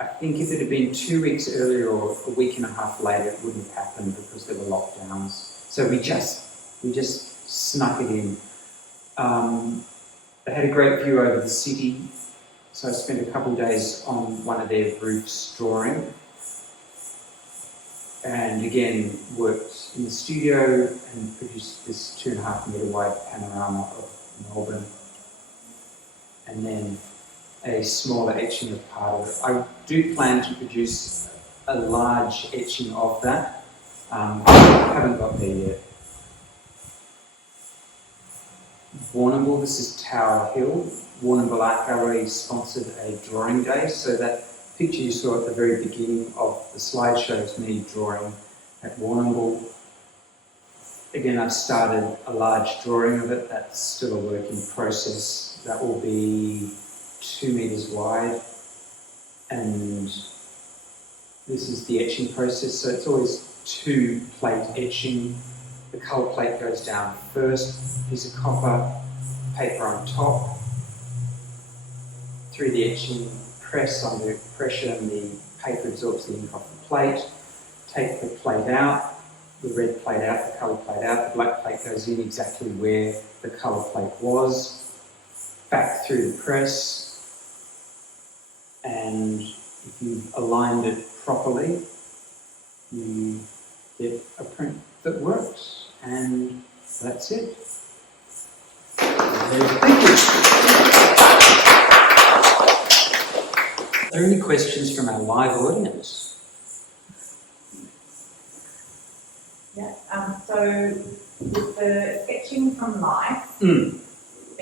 I think if it had been 2 weeks earlier or a week and a half later, it wouldn't have happened because there were lockdowns. So we just snuck it in. They had a great view over the city, so I spent a couple of days on one of their roofs drawing, and again worked in the studio and produced this 2.5 metre wide panorama of Melbourne, and then a smaller etching of part of it. I do plan to produce a large etching of that. I haven't got there yet. Warrnambool, this is Tower Hill. Warrnambool Art Gallery sponsored a drawing day, so that picture you saw at the very beginning of the slideshow is me drawing at Warrnambool. Again, I've started a large drawing of it. That's still a work in process. That will be 2 metres wide, and this is the etching process. So it's always 2-plate etching. The colour plate goes down first, piece of copper, paper on top, through the etching press under pressure, and the paper absorbs the ink off the plate. Take the plate out, the red plate out, the colour plate out, the black plate goes in exactly where the colour plate was, back through the press, and if you've aligned it properly, you get a print that works. And that's it. Thank you. Are there any questions from our live audience? Yeah, so with the sketching from life, are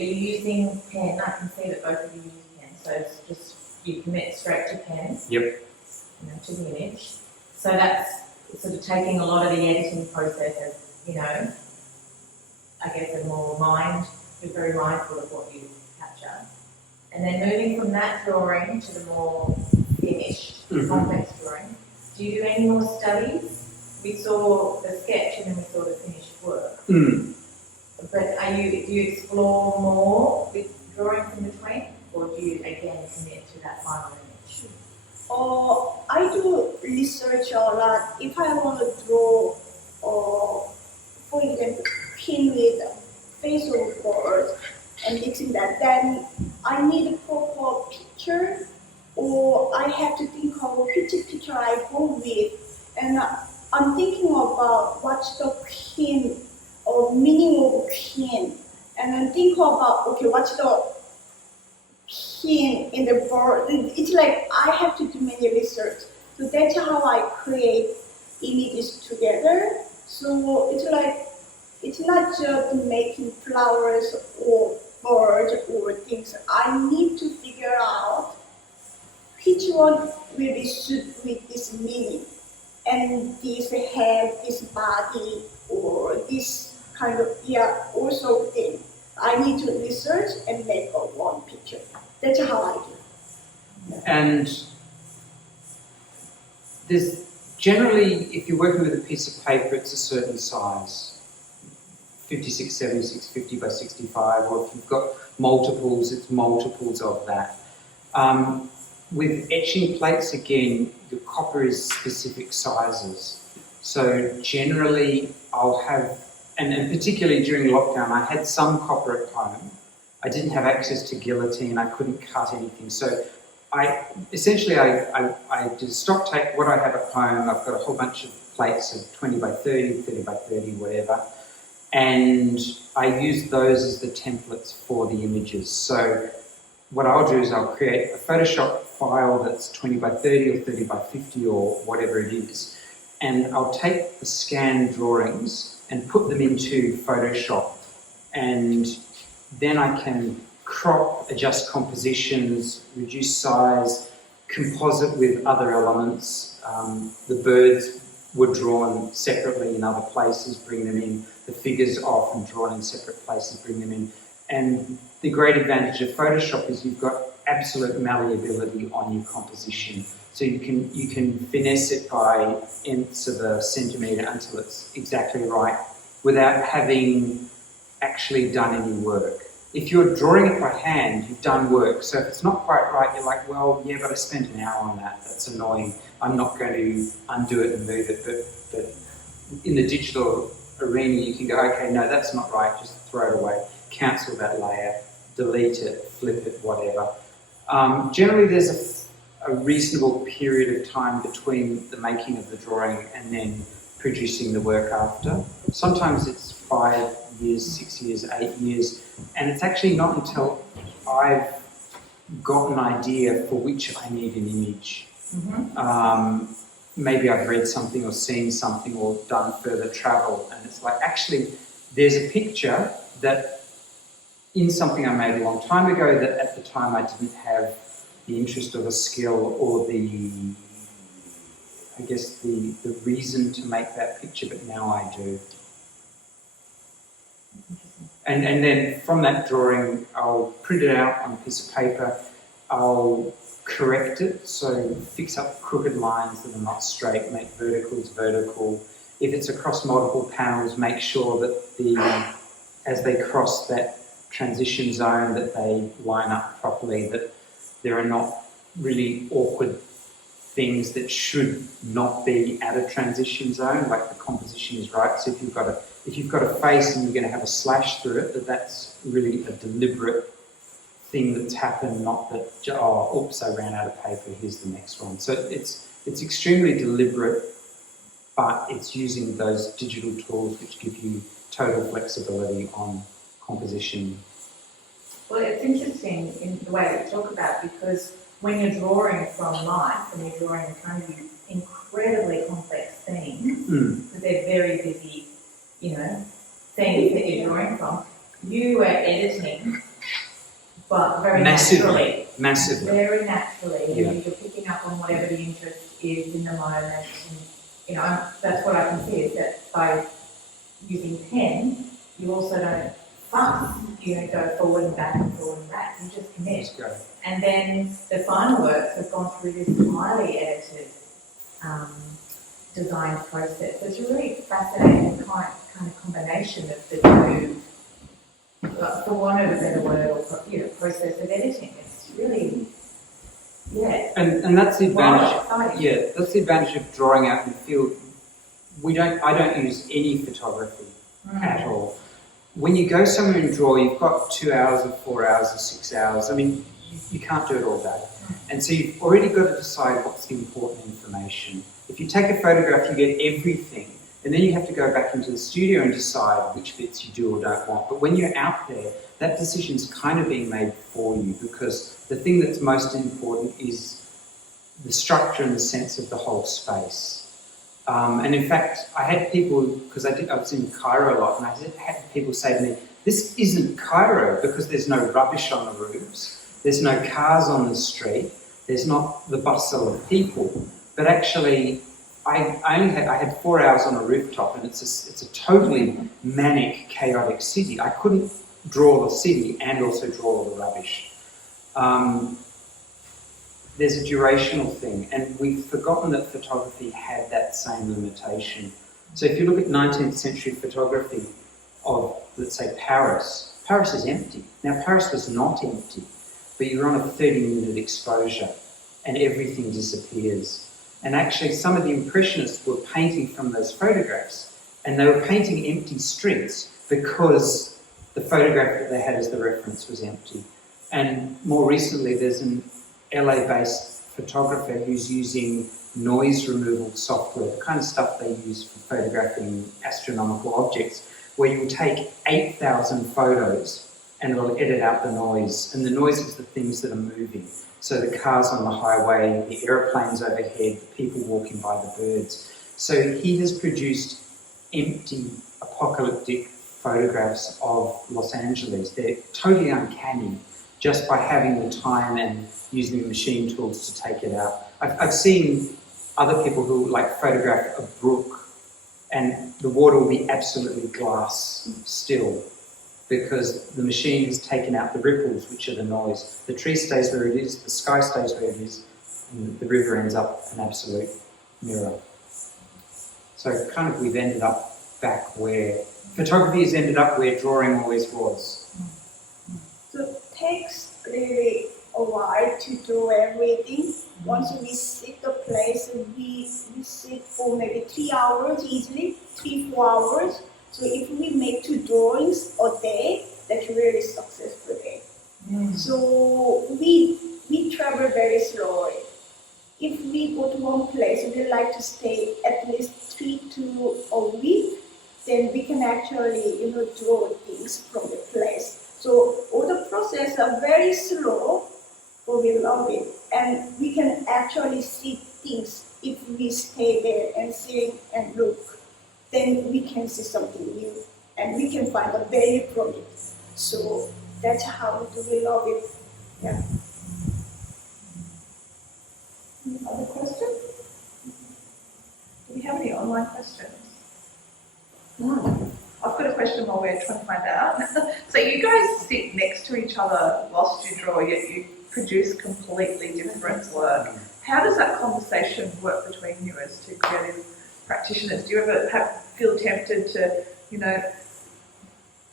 you using pen? I can see that both of you use pen, so it's just you commit straight to pen. Yep. To the image. So that's sort of taking a lot of the editing process as, I guess you're very mindful of what you capture. And then moving from that drawing to the more finished, complex drawing, do you do any more studies? We saw the sketch and then we saw the finished work. But do you explore more with drawings in between, or do you again commit to that final image? I do research a lot. If I want to draw, for example, pin with facial board and mixing that, then I need a proper picture, or I have to think of which picture I go with. And I'm thinking about what's the pin or meaning of pin, and then think about, okay, what's the him in the board. It's like I have to do many research. So that's how I create images together. So it's like, it's not just making flowers or birds or things. I need to figure out which one will be suit with this meaning. And this head, this body, or this kind of, also thing. I need to research and make a one picture. That's how I do. And there's generally, if you're working with a piece of paper, it's a certain size. 56, 76, 50 by 65, or if you've got multiples, it's multiples of that. With etching plates, again, the copper is specific sizes. So generally, I'll have, and particularly during lockdown, I had some copper at home. I didn't have access to guillotine, I couldn't cut anything. So I did stock take what I have at home. I've got a whole bunch of plates of 20 by 30, 30 by 30, whatever. And I use those as the templates for the images. So what I'll do is I'll create a Photoshop file that's 20 by 30 or 30 by 50 or whatever it is, and I'll take the scanned drawings and put them into Photoshop, and then I can crop, adjust compositions, reduce size, composite with other elements. The birds were drawn separately in other places, bring them in. The figures are often drawn in separate places, bring them in. And the great advantage of Photoshop is you've got absolute malleability on your composition. So you can finesse it by nths of a centimetre until it's exactly right without having actually done any work. If you're drawing it by hand, you've done work. So if it's not quite right, you're like, well, yeah, but I spent an hour on that. That's annoying. I'm not going to undo it and move it. But in the digital arena, you can go, okay, no, that's not right. Just throw it away. Cancel that layer, delete it, flip it, whatever. Generally, there's a reasonable period of time between the making of the drawing and then producing the work after. Sometimes it's 5 years, 6 years, 8 years, and it's actually not until I've got an idea for which I need an image. Mm-hmm. Maybe I've read something or seen something or done further travel, and it's like, actually, there's a picture that in something I made a long time ago that at the time I didn't have the interest or the skill or the reason to make that picture, but now I do. And then from that drawing, I'll print it out on a piece of paper, I'll correct it, so fix up crooked lines that are not straight, make verticals vertical. If it's across multiple panels, make sure that as they cross that transition zone, that they line up properly, that there are not really awkward things that should not be at a transition zone, like the composition is right. So if you've got a face and you're going to have a slash through it, that's really a deliberate thing that's happened, not that, oh, oops, I ran out of paper, here's the next one. So it's extremely deliberate, but it's using those digital tools which give you total flexibility on composition. Well, it's interesting in the way you talk about it, because when you're drawing from life, when you're drawing in front of you incredibly complex things, because they're very busy, things that you're drawing from, you were editing, but very naturally. Massively. Very naturally. Yeah. You're picking up on whatever the interest is in the moment. And, that's what I can see, is that by using pen, you also don't fuss. You don't go forward and back and forward and back. You just commit. And then the final works have gone through this highly edited design process. So it's a really fascinating kind of combination of the two, for want of a better word, or process of editing. It's really, And that's the advantage. Yeah, that's the advantage of drawing out in the field. I don't use any photography at all. When you go somewhere and draw, you've got 2 hours or 4 hours or 6 hours. I mean, you can't do it all day. And so you've already got to decide what's the important information. If you take a photograph, you get everything, and then you have to go back into the studio and decide which bits you do or don't want. But when you're out there, that decision's kind of being made for you, because the thing that's most important is the structure and the sense of the whole space. And in fact, I had people, because I was in Cairo a lot, and I had people say to me, this isn't Cairo because there's no rubbish on the roofs, there's no cars on the street, there's not the bustle of people. But actually, I had 4 hours on a rooftop, and it's a totally manic, chaotic city. I couldn't draw the city and also draw the rubbish. There's a durational thing, and we've forgotten that photography had that same limitation. So if you look at 19th century photography of, let's say, Paris is empty. Now, Paris was not empty, but you're on a 30-minute exposure and everything disappears. And actually, some of the Impressionists were painting from those photographs, and they were painting empty streets because the photograph that they had as the reference was empty. And more recently, there's an LA-based photographer who's using noise removal software, the kind of stuff they use for photographing astronomical objects, where you'll take 8,000 photos and it'll edit out the noise. And the noise is the things that are moving. So the cars on the highway, the aeroplanes overhead, the people walking by, the birds. So he has produced empty, apocalyptic photographs of Los Angeles. They're totally uncanny just by having the time and using the machine tools to take it out. I've seen other people who photograph a brook, and the water will be absolutely glass still because the machine has taken out the ripples, which are the noise. The tree stays where it is, the sky stays where it is, and the river ends up an absolute mirror. So kind of we've ended up back where photography has ended up where drawing always was. So it takes really a while to do everything. Once we sit the place, we sit for maybe 3 hours easily, 3-4 hours. So if we make 2 drawings a day, that's really successful day. So we travel very slowly. If we go to one place, we like to stay at least 3 to a week, then we can actually draw things from the place. So all the process are very slow, but we love it. And we can actually see things if we stay there and sit and look. Then we can see something new and we can find a value from it. So that's how we love it. Yeah. Any other questions? Do we have any online questions? I've got a question while we're trying to find out. So you guys sit next to each other whilst you draw, yet you produce completely different work. How does that conversation work between you as two creative practitioners? Do you ever feel tempted to,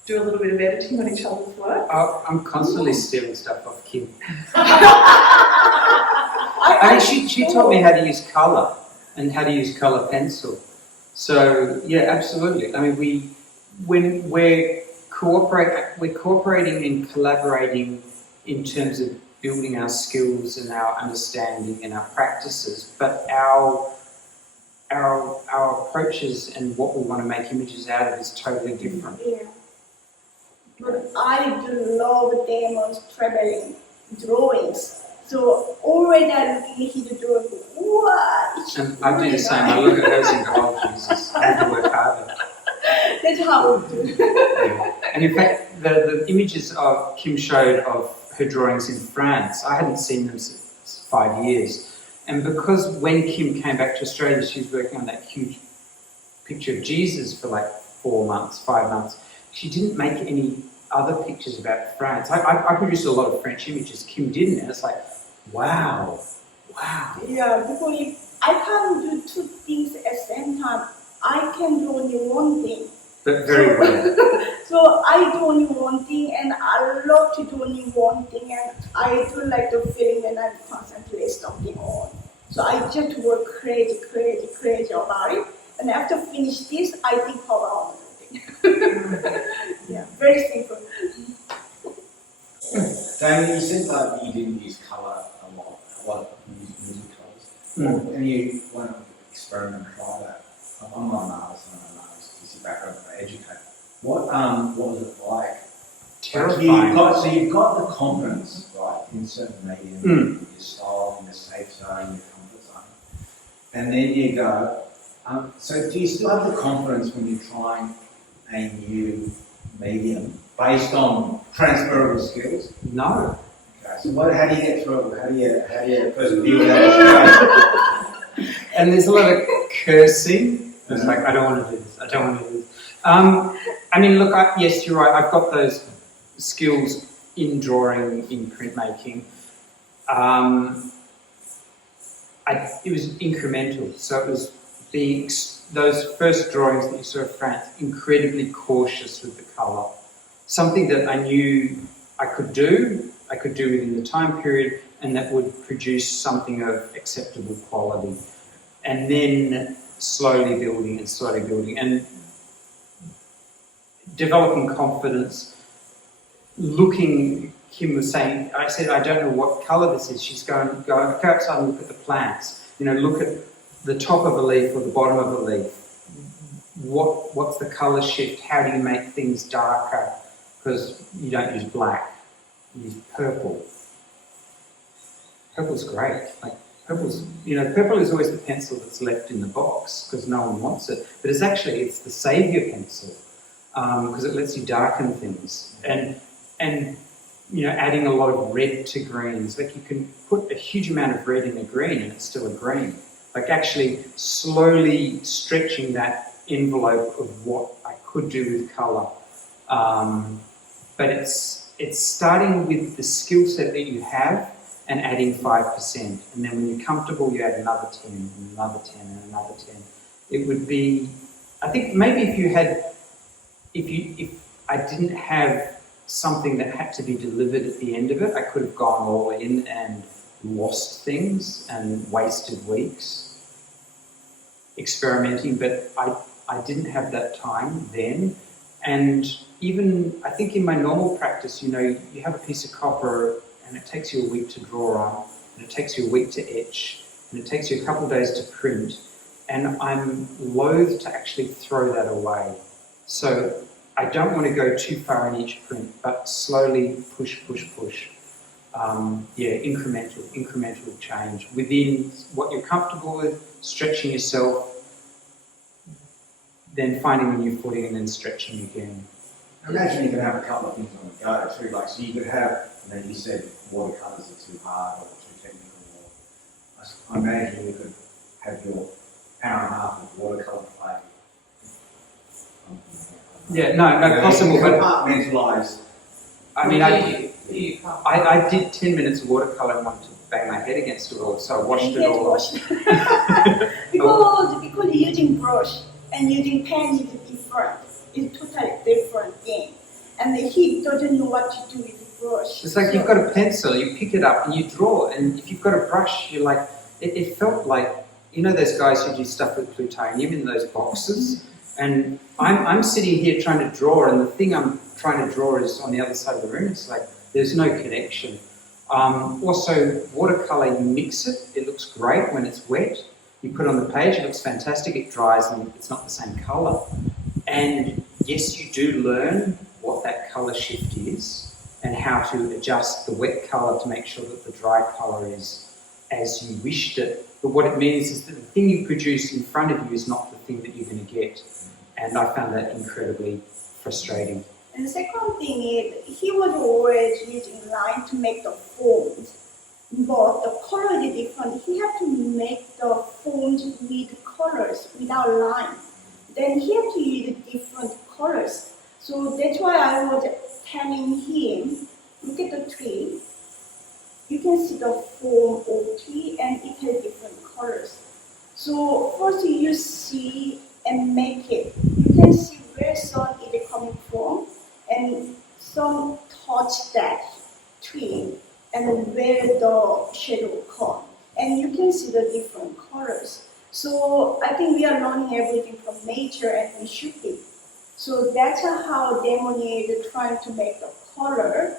do a little bit of editing on each other's work? I'm constantly stealing stuff off Kim. She taught me how to use colour and how to use colour pencil. So yeah, absolutely. I mean, when we're cooperating and collaborating in terms of building our skills and our understanding and our practices, but our approaches and what we want to make images out of is totally different. Yeah. But I do love Damon's traveling drawings. So already I'm looking at his drawing. What? And I do the same. I look at those and go, oh Jesus, I have to work harder. That's how we do. Yeah. And in fact, the images Kim showed of her drawings in France, I hadn't seen them since 5 years. And because when Kim came back to Australia, she was working on that huge picture of Jesus for 5 months. She didn't make any other pictures about France. I produced a lot of French images. Kim didn't, and it's like, wow. Yeah, because if I can't do 2 things at the same time, I can do only one thing. But very well. So I do only one thing, and I love to do only one thing, and I do like the feeling when I concentrate something on. So I just work crazy about it, and after finish this, I think about something. Yeah, very simple. Damon, you said that you didn't use colour a lot, music colours. And you want to experiment and try that. I'm not an artist, you see background, I educate. What was it like terrifying. So you've got the confidence, right, in certain medium, your style, in your safe zone, your comfort zone. And then you go, so do you still have the confidence when you're trying a new medium based on transferable skills? No. Okay, so how do you get through it? How do you persevere with that? And there's a lot of cursing. It's like, I don't want to do this, I don't want to do this. I mean, look, yes, you're right, I've got those skills in drawing, in printmaking. It was incremental, so it was those first drawings that you saw of France, incredibly cautious with the colour. Something that I knew I could do within the time period, and that would produce something of acceptable quality. And then slowly building and developing confidence, Kim was saying, I said, I don't know what colour this is. She's going, go outside and look at the plants. Look at the top of a leaf or the bottom of a leaf. What's the colour shift? How do you make things darker? Because you don't use black, you use purple. Purple's great. Purple is always the pencil that's left in the box because no one wants it. But it's the saviour pencil because it lets you darken things. And adding a lot of red to greens. Like you can put a huge amount of red in a green and it's still a green. Like actually slowly stretching that envelope of what I could do with colour. But it's starting with the skill set that you have and adding 5%. And then when you're comfortable, you add another 10 and another 10 and another 10. It would be, I think maybe if I didn't have something that had to be delivered at the end of it, I could have gone all in and lost things and wasted weeks experimenting, but I didn't have that time then. And even, I think in my normal practice, you have a piece of copper and it takes you a week to draw on, and it takes you a week to etch, and it takes you a couple of days to print, and I'm loath to actually throw that away. So I don't want to go too far in each print, but slowly push. Incremental change within what you're comfortable with, stretching yourself, then finding a new footing and then stretching again. Imagine you can have a couple of things on the go too, like so you could have, you said watercolours are too hard or too technical. I imagine you could have your hour and a half of watercolour play. Yeah, no, possible, but compartmentalise. I mean, I did 10 minutes of watercolour and wanted to bang my head against the wall, so I washed it all. because using brush and using pen is different. It's totally different thing. And he doesn't know what to do with the brush. It's like you've got a pencil, you pick it up and you draw, and if you've got a brush, you're like, it felt like, those guys who do stuff with plutonium in those boxes, and I'm sitting here trying to draw, and the thing I'm trying to draw is on the other side of the room. It's like, there's no connection. Also, watercolour, you mix it, it looks great when it's wet. You put it on the page, it looks fantastic, it dries and it's not the same colour. And yes, you do learn what that colour shift is and how to adjust the wet colour to make sure that the dry colour is as you wished it. But what it means is that the thing you produce in front of you is not the thing that you're going to get. And I found that incredibly frustrating. And the second thing is, he was always using line to make the forms. But the color is different. He had to make the forms with colors, without lines. Then he had to use different colors. So that's why I was telling him, look at the tree. You can see the form of tree and it has different colors. So first you see and make it. You can see where sun is coming from and sun touch that tree and where the shadow comes. And you can see the different colors. So I think we are learning everything from nature and we should be. So that's how Damon is trying to make the color.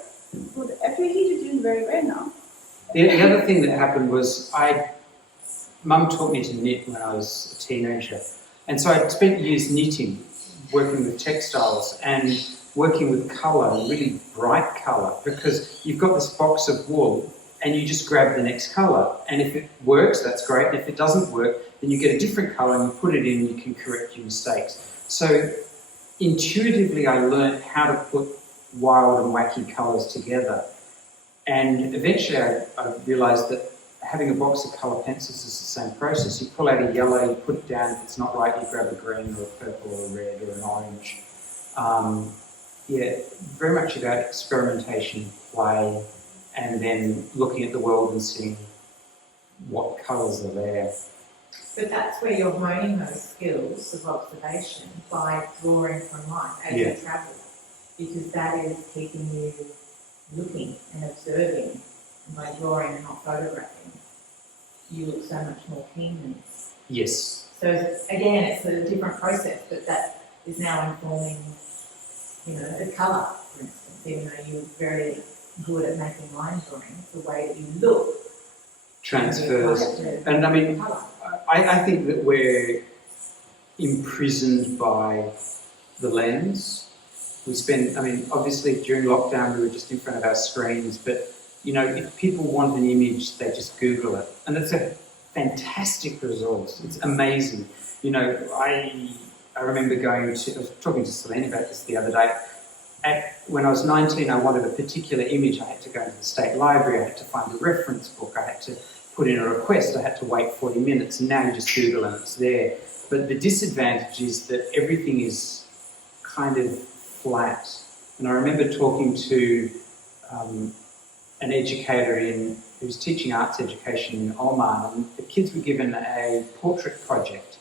But actually he's doing very well now. The other thing that happened was Mum taught me to knit when I was a teenager. And so I spent years knitting, working with textiles. And working with colour, really bright colour, because you've got this box of wool and you just grab the next colour, and if it works, that's great, and if it doesn't work, then you get a different colour and you put it in and you can correct your mistakes. So intuitively I learned how to put wild and wacky colours together, and eventually I realised that having a box of colour pencils is the same process. You pull out a yellow, you put it down, if it's not right you grab a green or a purple or a red or an orange. Very much about experimentation, play, and then looking at the world and seeing what colours are there. But that's where you're honing those skills of observation by drawing from life as you travel, because that is keeping you looking and observing. And by drawing and not photographing, you look so much more keenly. Yes. So again, it's a different process, but that is now informing, the colour, for instance, even though you're very good at making line drawings, the way that you look transfers. And I mean, I think that we're imprisoned by the lens. We spend, obviously during lockdown we were just in front of our screens, but if people want an image, they just Google it. And it's a fantastic resource. It's amazing. I remember I was talking to Selene about this the other day. When I was 19, I wanted a particular image. I had to go to the State Library, I had to find a reference book, I had to put in a request, I had to wait 40 minutes, and now you just Google and it's there. But the disadvantage is that everything is kind of flat. And I remember talking to an educator who was teaching arts education in Oman, and the kids were given a portrait project.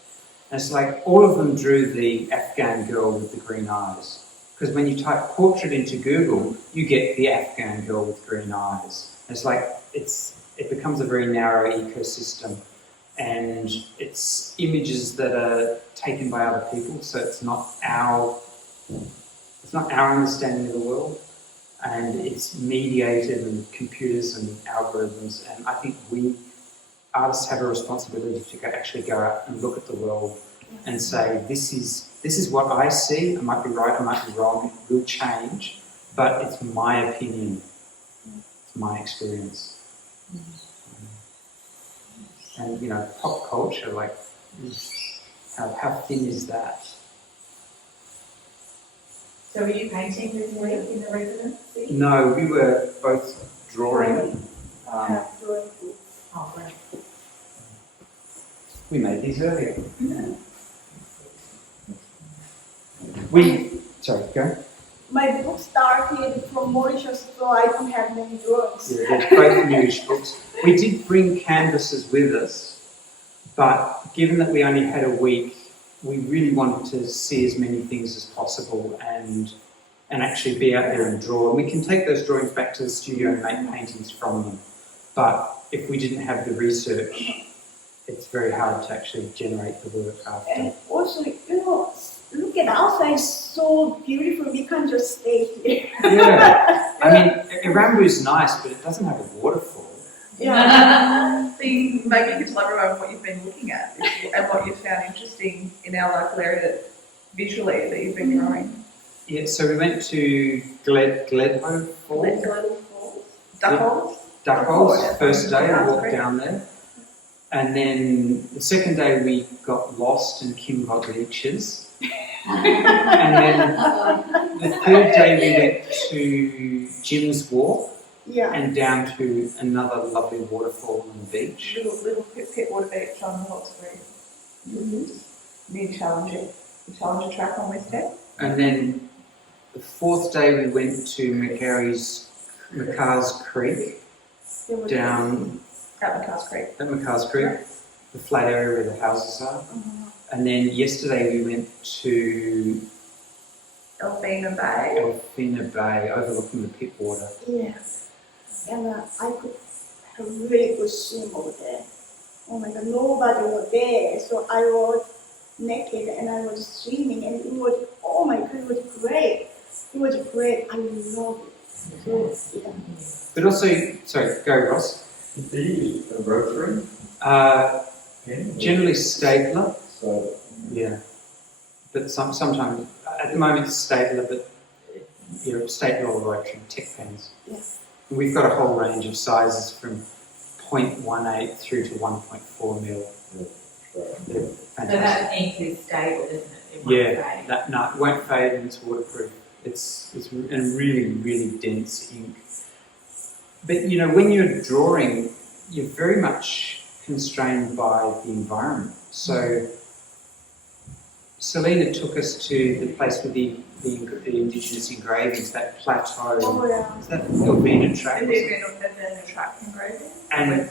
And it's like all of them drew the Afghan girl with the green eyes. Because when you type portrait into Google, you get the Afghan girl with green eyes. And it's like it becomes a very narrow ecosystem, and it's images that are taken by other people, so it's not our understanding of the world, and it's mediated with computers and algorithms. And I think we artists have a responsibility to actually go out and look at the world and say, this is what I see. I might be right, I might be wrong, it will change, but it's my opinion, it's my experience. And pop culture, like, how thin is that? So were you painting this week in the residency? No, we were both drawing. Oh, great. We made these earlier. Sorry, go. My book started from Mauritius, so I don't have many drawings. Yeah, they're both newish books. We did bring canvases with us, but given that we only had a week, we really wanted to see as many things as possible and actually be out there and draw. And we can take those drawings back to the studio and make paintings from them. But if we didn't have the research, it's very hard to actually generate the work after. And also, look at outside, it's so beautiful, we can't just stay here. Yeah, Eramboo is nice, but it doesn't have a waterfall. Yeah. So maybe you could tell everyone what you've been looking at and what you found interesting in our local area visually that you've been growing. Yeah, so we went to Gledhoe Falls. Duck Holes, first day, we walked down there. And then the second day we got lost and Kim got leeches. And then the third day we went to Jim's Wharf and down to another lovely waterfall on the beach. Little pit water beach on the hot spring. New Challenger track on West End. And then the fourth day we went to McCar's Creek, down At McCar's Creek, the flat area where the houses are. And then yesterday we went to Elfina Bay, overlooking the pit water. Yeah. And I could have a really good swim over there. Oh my God, nobody was there. So I was naked and I was swimming, and it was, oh my God, it was great. It was great. I love it. So, yeah. But also, sorry, go Ross. Do you use a rotary? Generally stapler. So Yeah. But sometimes, at the moment it's stapler, but state laboratory tech pens. Yes. We've got a whole range of sizes from 0.18 through to 1.4 mil. They're So fantastic. that ink is stable, isn't it? It won't Yeah, fade. no, it won't fade and it's waterproof. It's a really, really dense ink. But when you're drawing, you're very much constrained by the environment. So Selena took us to the place with the indigenous engravings, that plateau. Oh, yeah. Is that Elvina track? And they've been a track engraving. And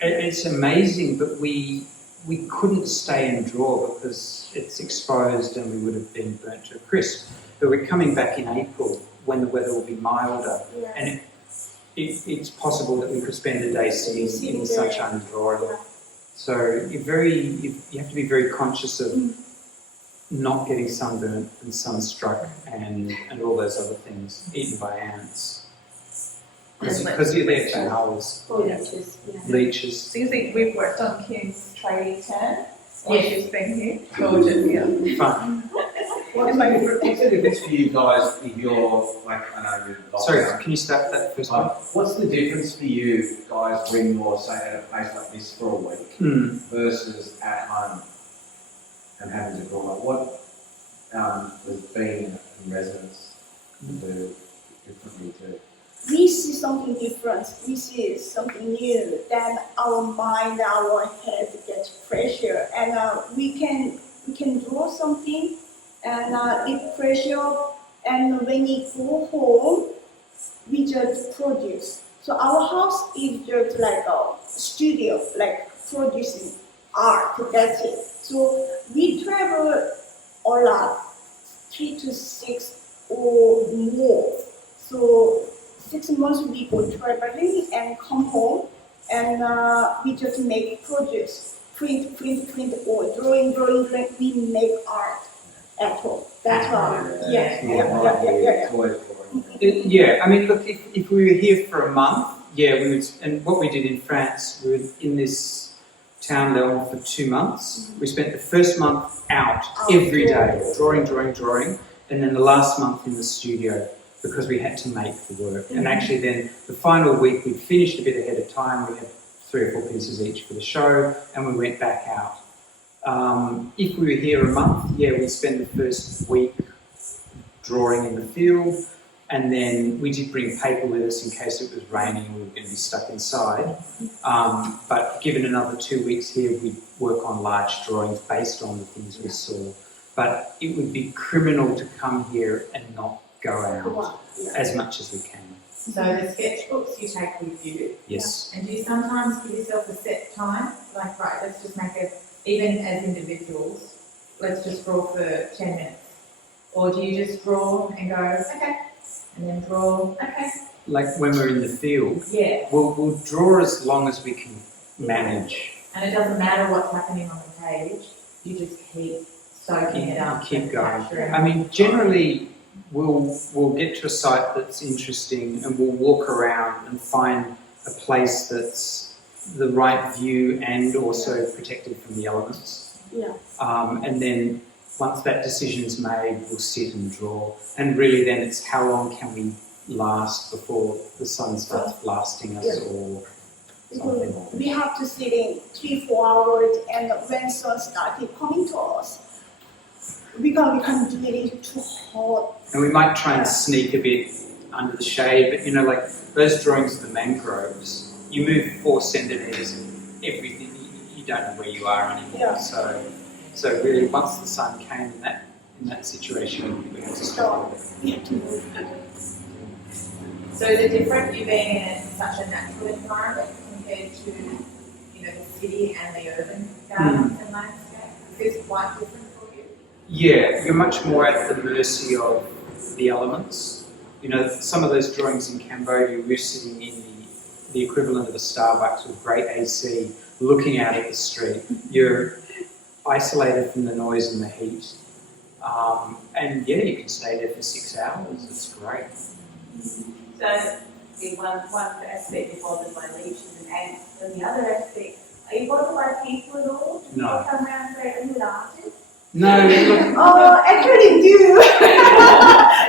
it's amazing, but we couldn't stay and draw because it's exposed and we would have been burnt to a crisp. But we're coming back in April when the weather will be milder, Yeah. and it's possible that we could spend a day sitting in the sunshine and drawing. Yeah. So you have to be very conscious of not getting sunburnt and sunstruck and all those other things, eaten by ants. Because you're there for hours. Leeches. Yeah. Leeches. So you think we've worked on Kim's trading tan? While Yes. she's been here? Gorgeous, yeah. Fun. What's the difference for you guys if you're, like, I know you're locked Sorry, down. can you start that first one? What's the difference for you guys when you're, say, at a place like this for a week versus at home and having to draw? Like, what does being in residence do differently to? We see something different. We see something new. Then our mind, our head gets pressure, and we can draw something and with pressure. And when we go home, we just produce. So our house is just like a studio, like producing art. That's it. So we travel a lot, 3 to 6 or more. So 6 months we go traveling and come home, and we just make produce, print, or drawing. We make art at home. That's why. Yeah. Toys Yeah, I mean, look, if we were here for a month, we would, and what we did in France, we were in this town Leon for 2 months. We spent the first month out every day, drawing, and then the last month in the studio, because we had to make the work. And actually then the final week we'd finished a bit ahead of time. We had 3 or 4 pieces each for the show, and we went back out. If we were here a month, we'd spend the first week drawing in the field, and then we did bring paper with us in case it was raining and we were going to be stuck inside. But given another 2 weeks here, we'd work on large drawings based on the things we saw. But it would be criminal to come here and not go out as much as we can. So the sketchbooks you take with you, Yes. and do you sometimes give yourself a set time? Like, right, let's just make it, even as individuals, let's just draw for 10 minutes. Or do you just draw and go, okay, and then draw, okay. Like when we're in the field, Yeah, we'll draw as long as we can manage. and it doesn't matter what's happening on the page, you just keep soaking it up. Keep and going. capturing I mean, generally, we'll get to a site that's interesting and we'll walk around and find a place that's the right view and also protected from the elements. Yeah. And then once that decision's made, we'll sit and draw. And really then it's how long can we last before the sun starts blasting us or something. Because we have to sit in 3-4 hours, and when sun started coming to us, we can't do it, it's too hot. And we might try and sneak a bit under the shade, but like those drawings of the mangroves, you move 4 centimetres and everything, you don't know where you are anymore. Yeah. So really, once the sun came in that situation, we had to stop. We have to move. So is it different you being in such a natural environment compared to, the city and the urban gardens and landscape? Is this quite different for you? Yeah, you're much more at the mercy of the elements. Some of those drawings in Cambodia, we're sitting in the equivalent of a Starbucks with great AC, looking out at the street. You're isolated from the noise and the heat. And you can stay there for 6 hours. It's great. So, the one aspect you're bothered by leeches and ants, and the other aspect, are you bothered by people at all? Do No. people come around and say, are you an artist? No, look, Oh, actually do.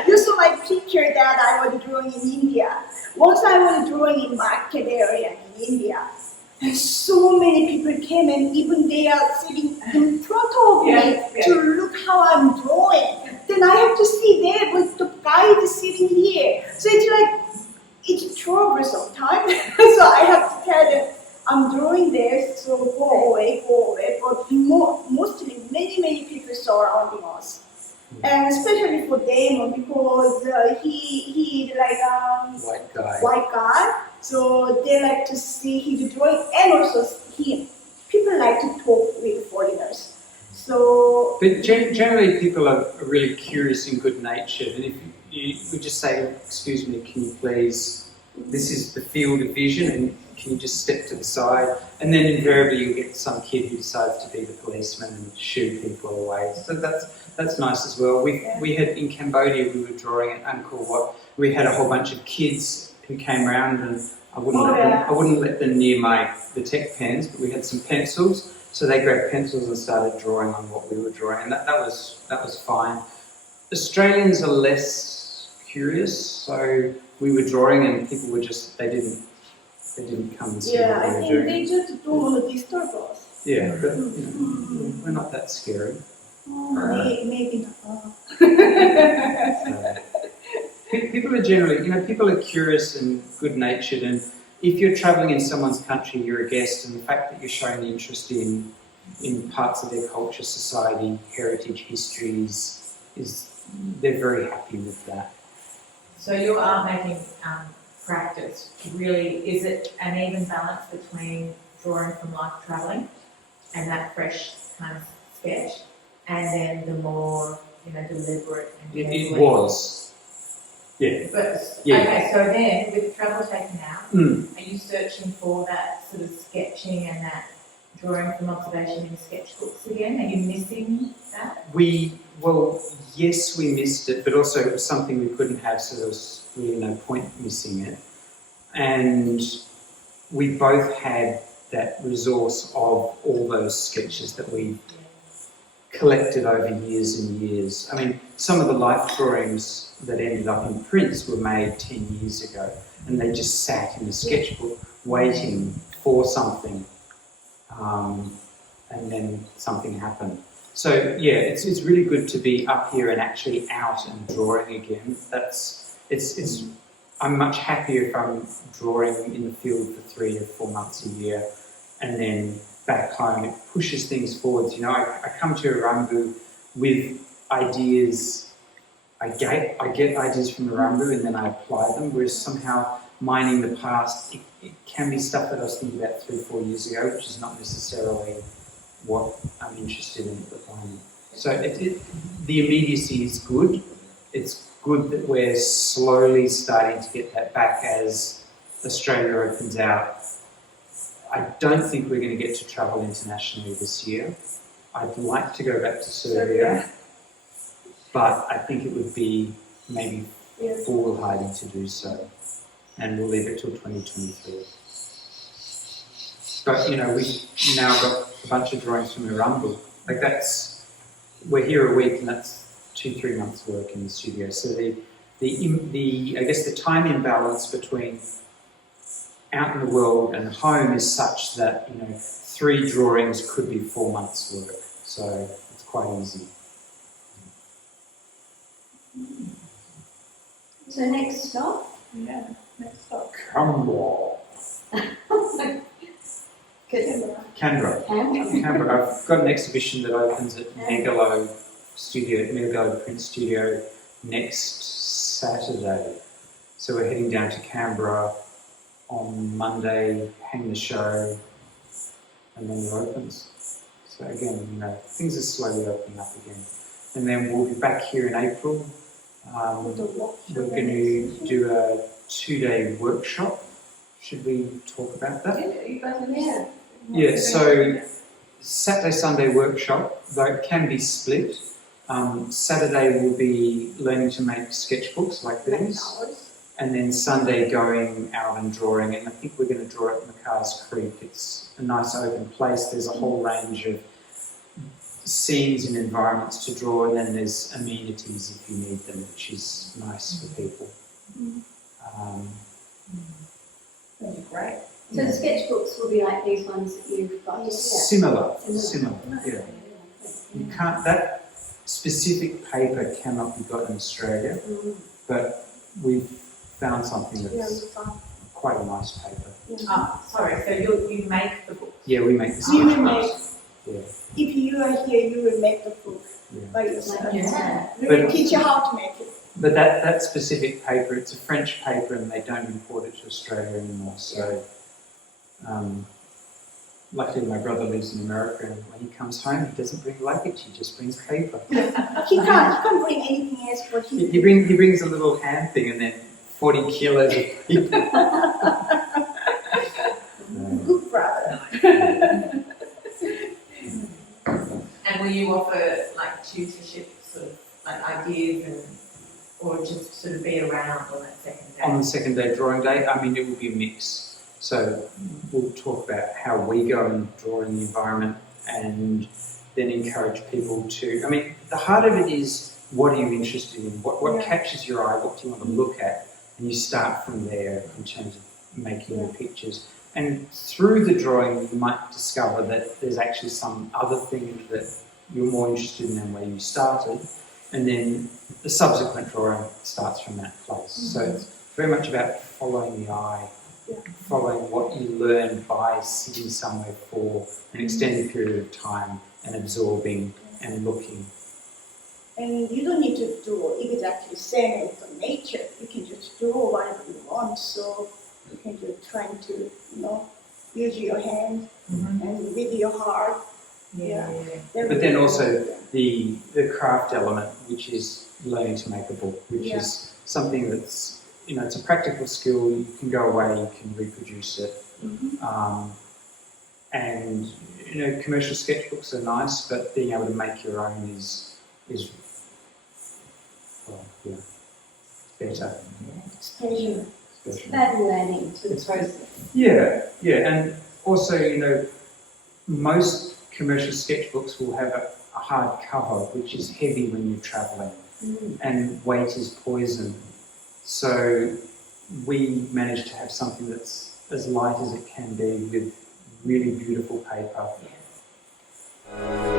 You're so my picture that I was drawing in India. Once I was drawing in market area in India, and so many people came and even they are sitting in front of me to look how I'm drawing. Then I have to see there with the guide sitting here. So it's like, it's trouble sometimes. So I have to tell them, I'm drawing there, so go away. But mostly many people surrounding us. And especially for Damon, because he like white guy, so they like to see his drawing, and also people like to talk with foreigners. So, but generally, people are really curious and good-natured, and if you would just say, "Excuse me, can you please? This is the field of vision, and can you just step to the side?" And then invariably, you'll get some kid who decides to be the policeman and shoo people away. So that's nice as well. We had in Cambodia, we were drawing at Angkor Wat. We had a whole bunch of kids who came around, and I wouldn't let them near the tech pens, but we had some pencils. So they grabbed pencils and started drawing on what we were drawing, and that was fine. Australians are less curious, so we were drawing, and people were just they didn't come and see what we I were think doing. they just don't want to disturb us. Yeah, but we're not that scary. Maybe not. People are generally, people are curious and good-natured, and if you're travelling in someone's country, you're a guest, and the fact that you're showing interest in parts of their culture, society, heritage, histories, they're very happy with that. So your art making practice, really, is it an even balance between drawing from life travelling and that fresh kind of sketch, and then the more, deliberate and It was. Yeah. But, Yeah. Okay, so then with travel taken out, are you searching for that sort of sketching and that drawing from observation in sketchbooks again? Are you missing that? Yes, we missed it, but also it was something we couldn't have, so there was really no point missing it. And we both had that resource of all those sketches that we collected over years and years. I mean, some of the life drawings that ended up in prints were made 10 years ago, and they just sat in a sketchbook waiting for something, and then something happened. So yeah, it's really good to be up here and actually out and drawing again. I'm much happier if I'm drawing in the field for 3 or 4 months a year, and then back home it pushes things forwards. I come to Eramboo with ideas. I get ideas from Eramboo and then I apply them, whereas somehow mining the past, it can be stuff that I was thinking about 3 or 4 years ago, which is not necessarily what I'm interested in at the moment. So the immediacy is good. It's good that we're slowly starting to get that back as Australia opens out. I don't think we're going to get to travel internationally this year. I'd like to go back to Serbia, but I think it would be maybe foolhardy to do so, and we'll leave it till 2023. But we've now got a bunch of drawings from Eramboo. We're here a week, and that's 2-3 months' work in the studio. So the time imbalance between out in the world and home is such that 3 drawings could be 4 months' work. So it's quite easy. So next stop? Yeah, next stop. Canberra. Canberra. I've got an exhibition that opens at Megalo Print Studio next Saturday. So we're heading down to Canberra on Monday, hang the show, and then it opens. So again, things are slowly opening up again. And then we'll be back here in April. We're going to do a 2-day workshop. Should we talk about that? You guys are there. Yeah, so Saturday, Sunday workshop, though it can be split. Saturday will be learning to make sketchbooks like these, and then Sunday going out and drawing. And I think we're going to draw at McCar's Creek. It's a nice open place. There's a whole range of scenes and environments to draw, and then there's amenities if you need them, which is nice for people. That'd be great. So the sketchbooks will be like these ones that you've got. Similar, yeah. You can't, that specific paper cannot be got in Australia, but we've found something that's quite a nice paper. Oh, sorry, so you make the books? Yeah, we make the You will make, sketchbooks. Yeah. if you are here, you will make the book Yeah. by yourself. Yeah. We will But- teach you how to make it. But that specific paper, it's a French paper and they don't import it to Australia anymore. So luckily my brother lives in America and when he comes home he doesn't bring luggage, he just brings paper. He can't bring anything else, but He brings a little hand thing and then 40 kilos of paper. good brother. And will you offer like tutorship, sort of like ideas, and or just sort of be around on that second day? On the second day, drawing day, I mean, it will be a mix. So we'll talk about how we go and draw in the environment and then encourage people to, I mean, the heart of it is what are you interested in? What catches your eye? What do you want to look at? And you start from there in terms of making the pictures. And through the drawing, you might discover that there's actually some other thing that you're more interested in than where you started. And then the subsequent drawing starts from that place. So it's very much about following the eye, following what you learn by sitting somewhere for an extended period of time and absorbing and looking. And you don't need to do exactly the same as the nature. You can just draw whatever you want. So you can just try to, use your hand and with your heart. But then also the craft element, which is learning to make a book, which is something that's, it's a practical skill. You can go away, you can reproduce it. And, commercial sketchbooks are nice, but being able to make your own is better. Special. Special. Value adding to the process. Yeah, and also, most commercial sketchbooks will have a hard cover, which is heavy when you're travelling, and weight is poison. So we managed to have something that's as light as it can be with really beautiful paper. Yeah.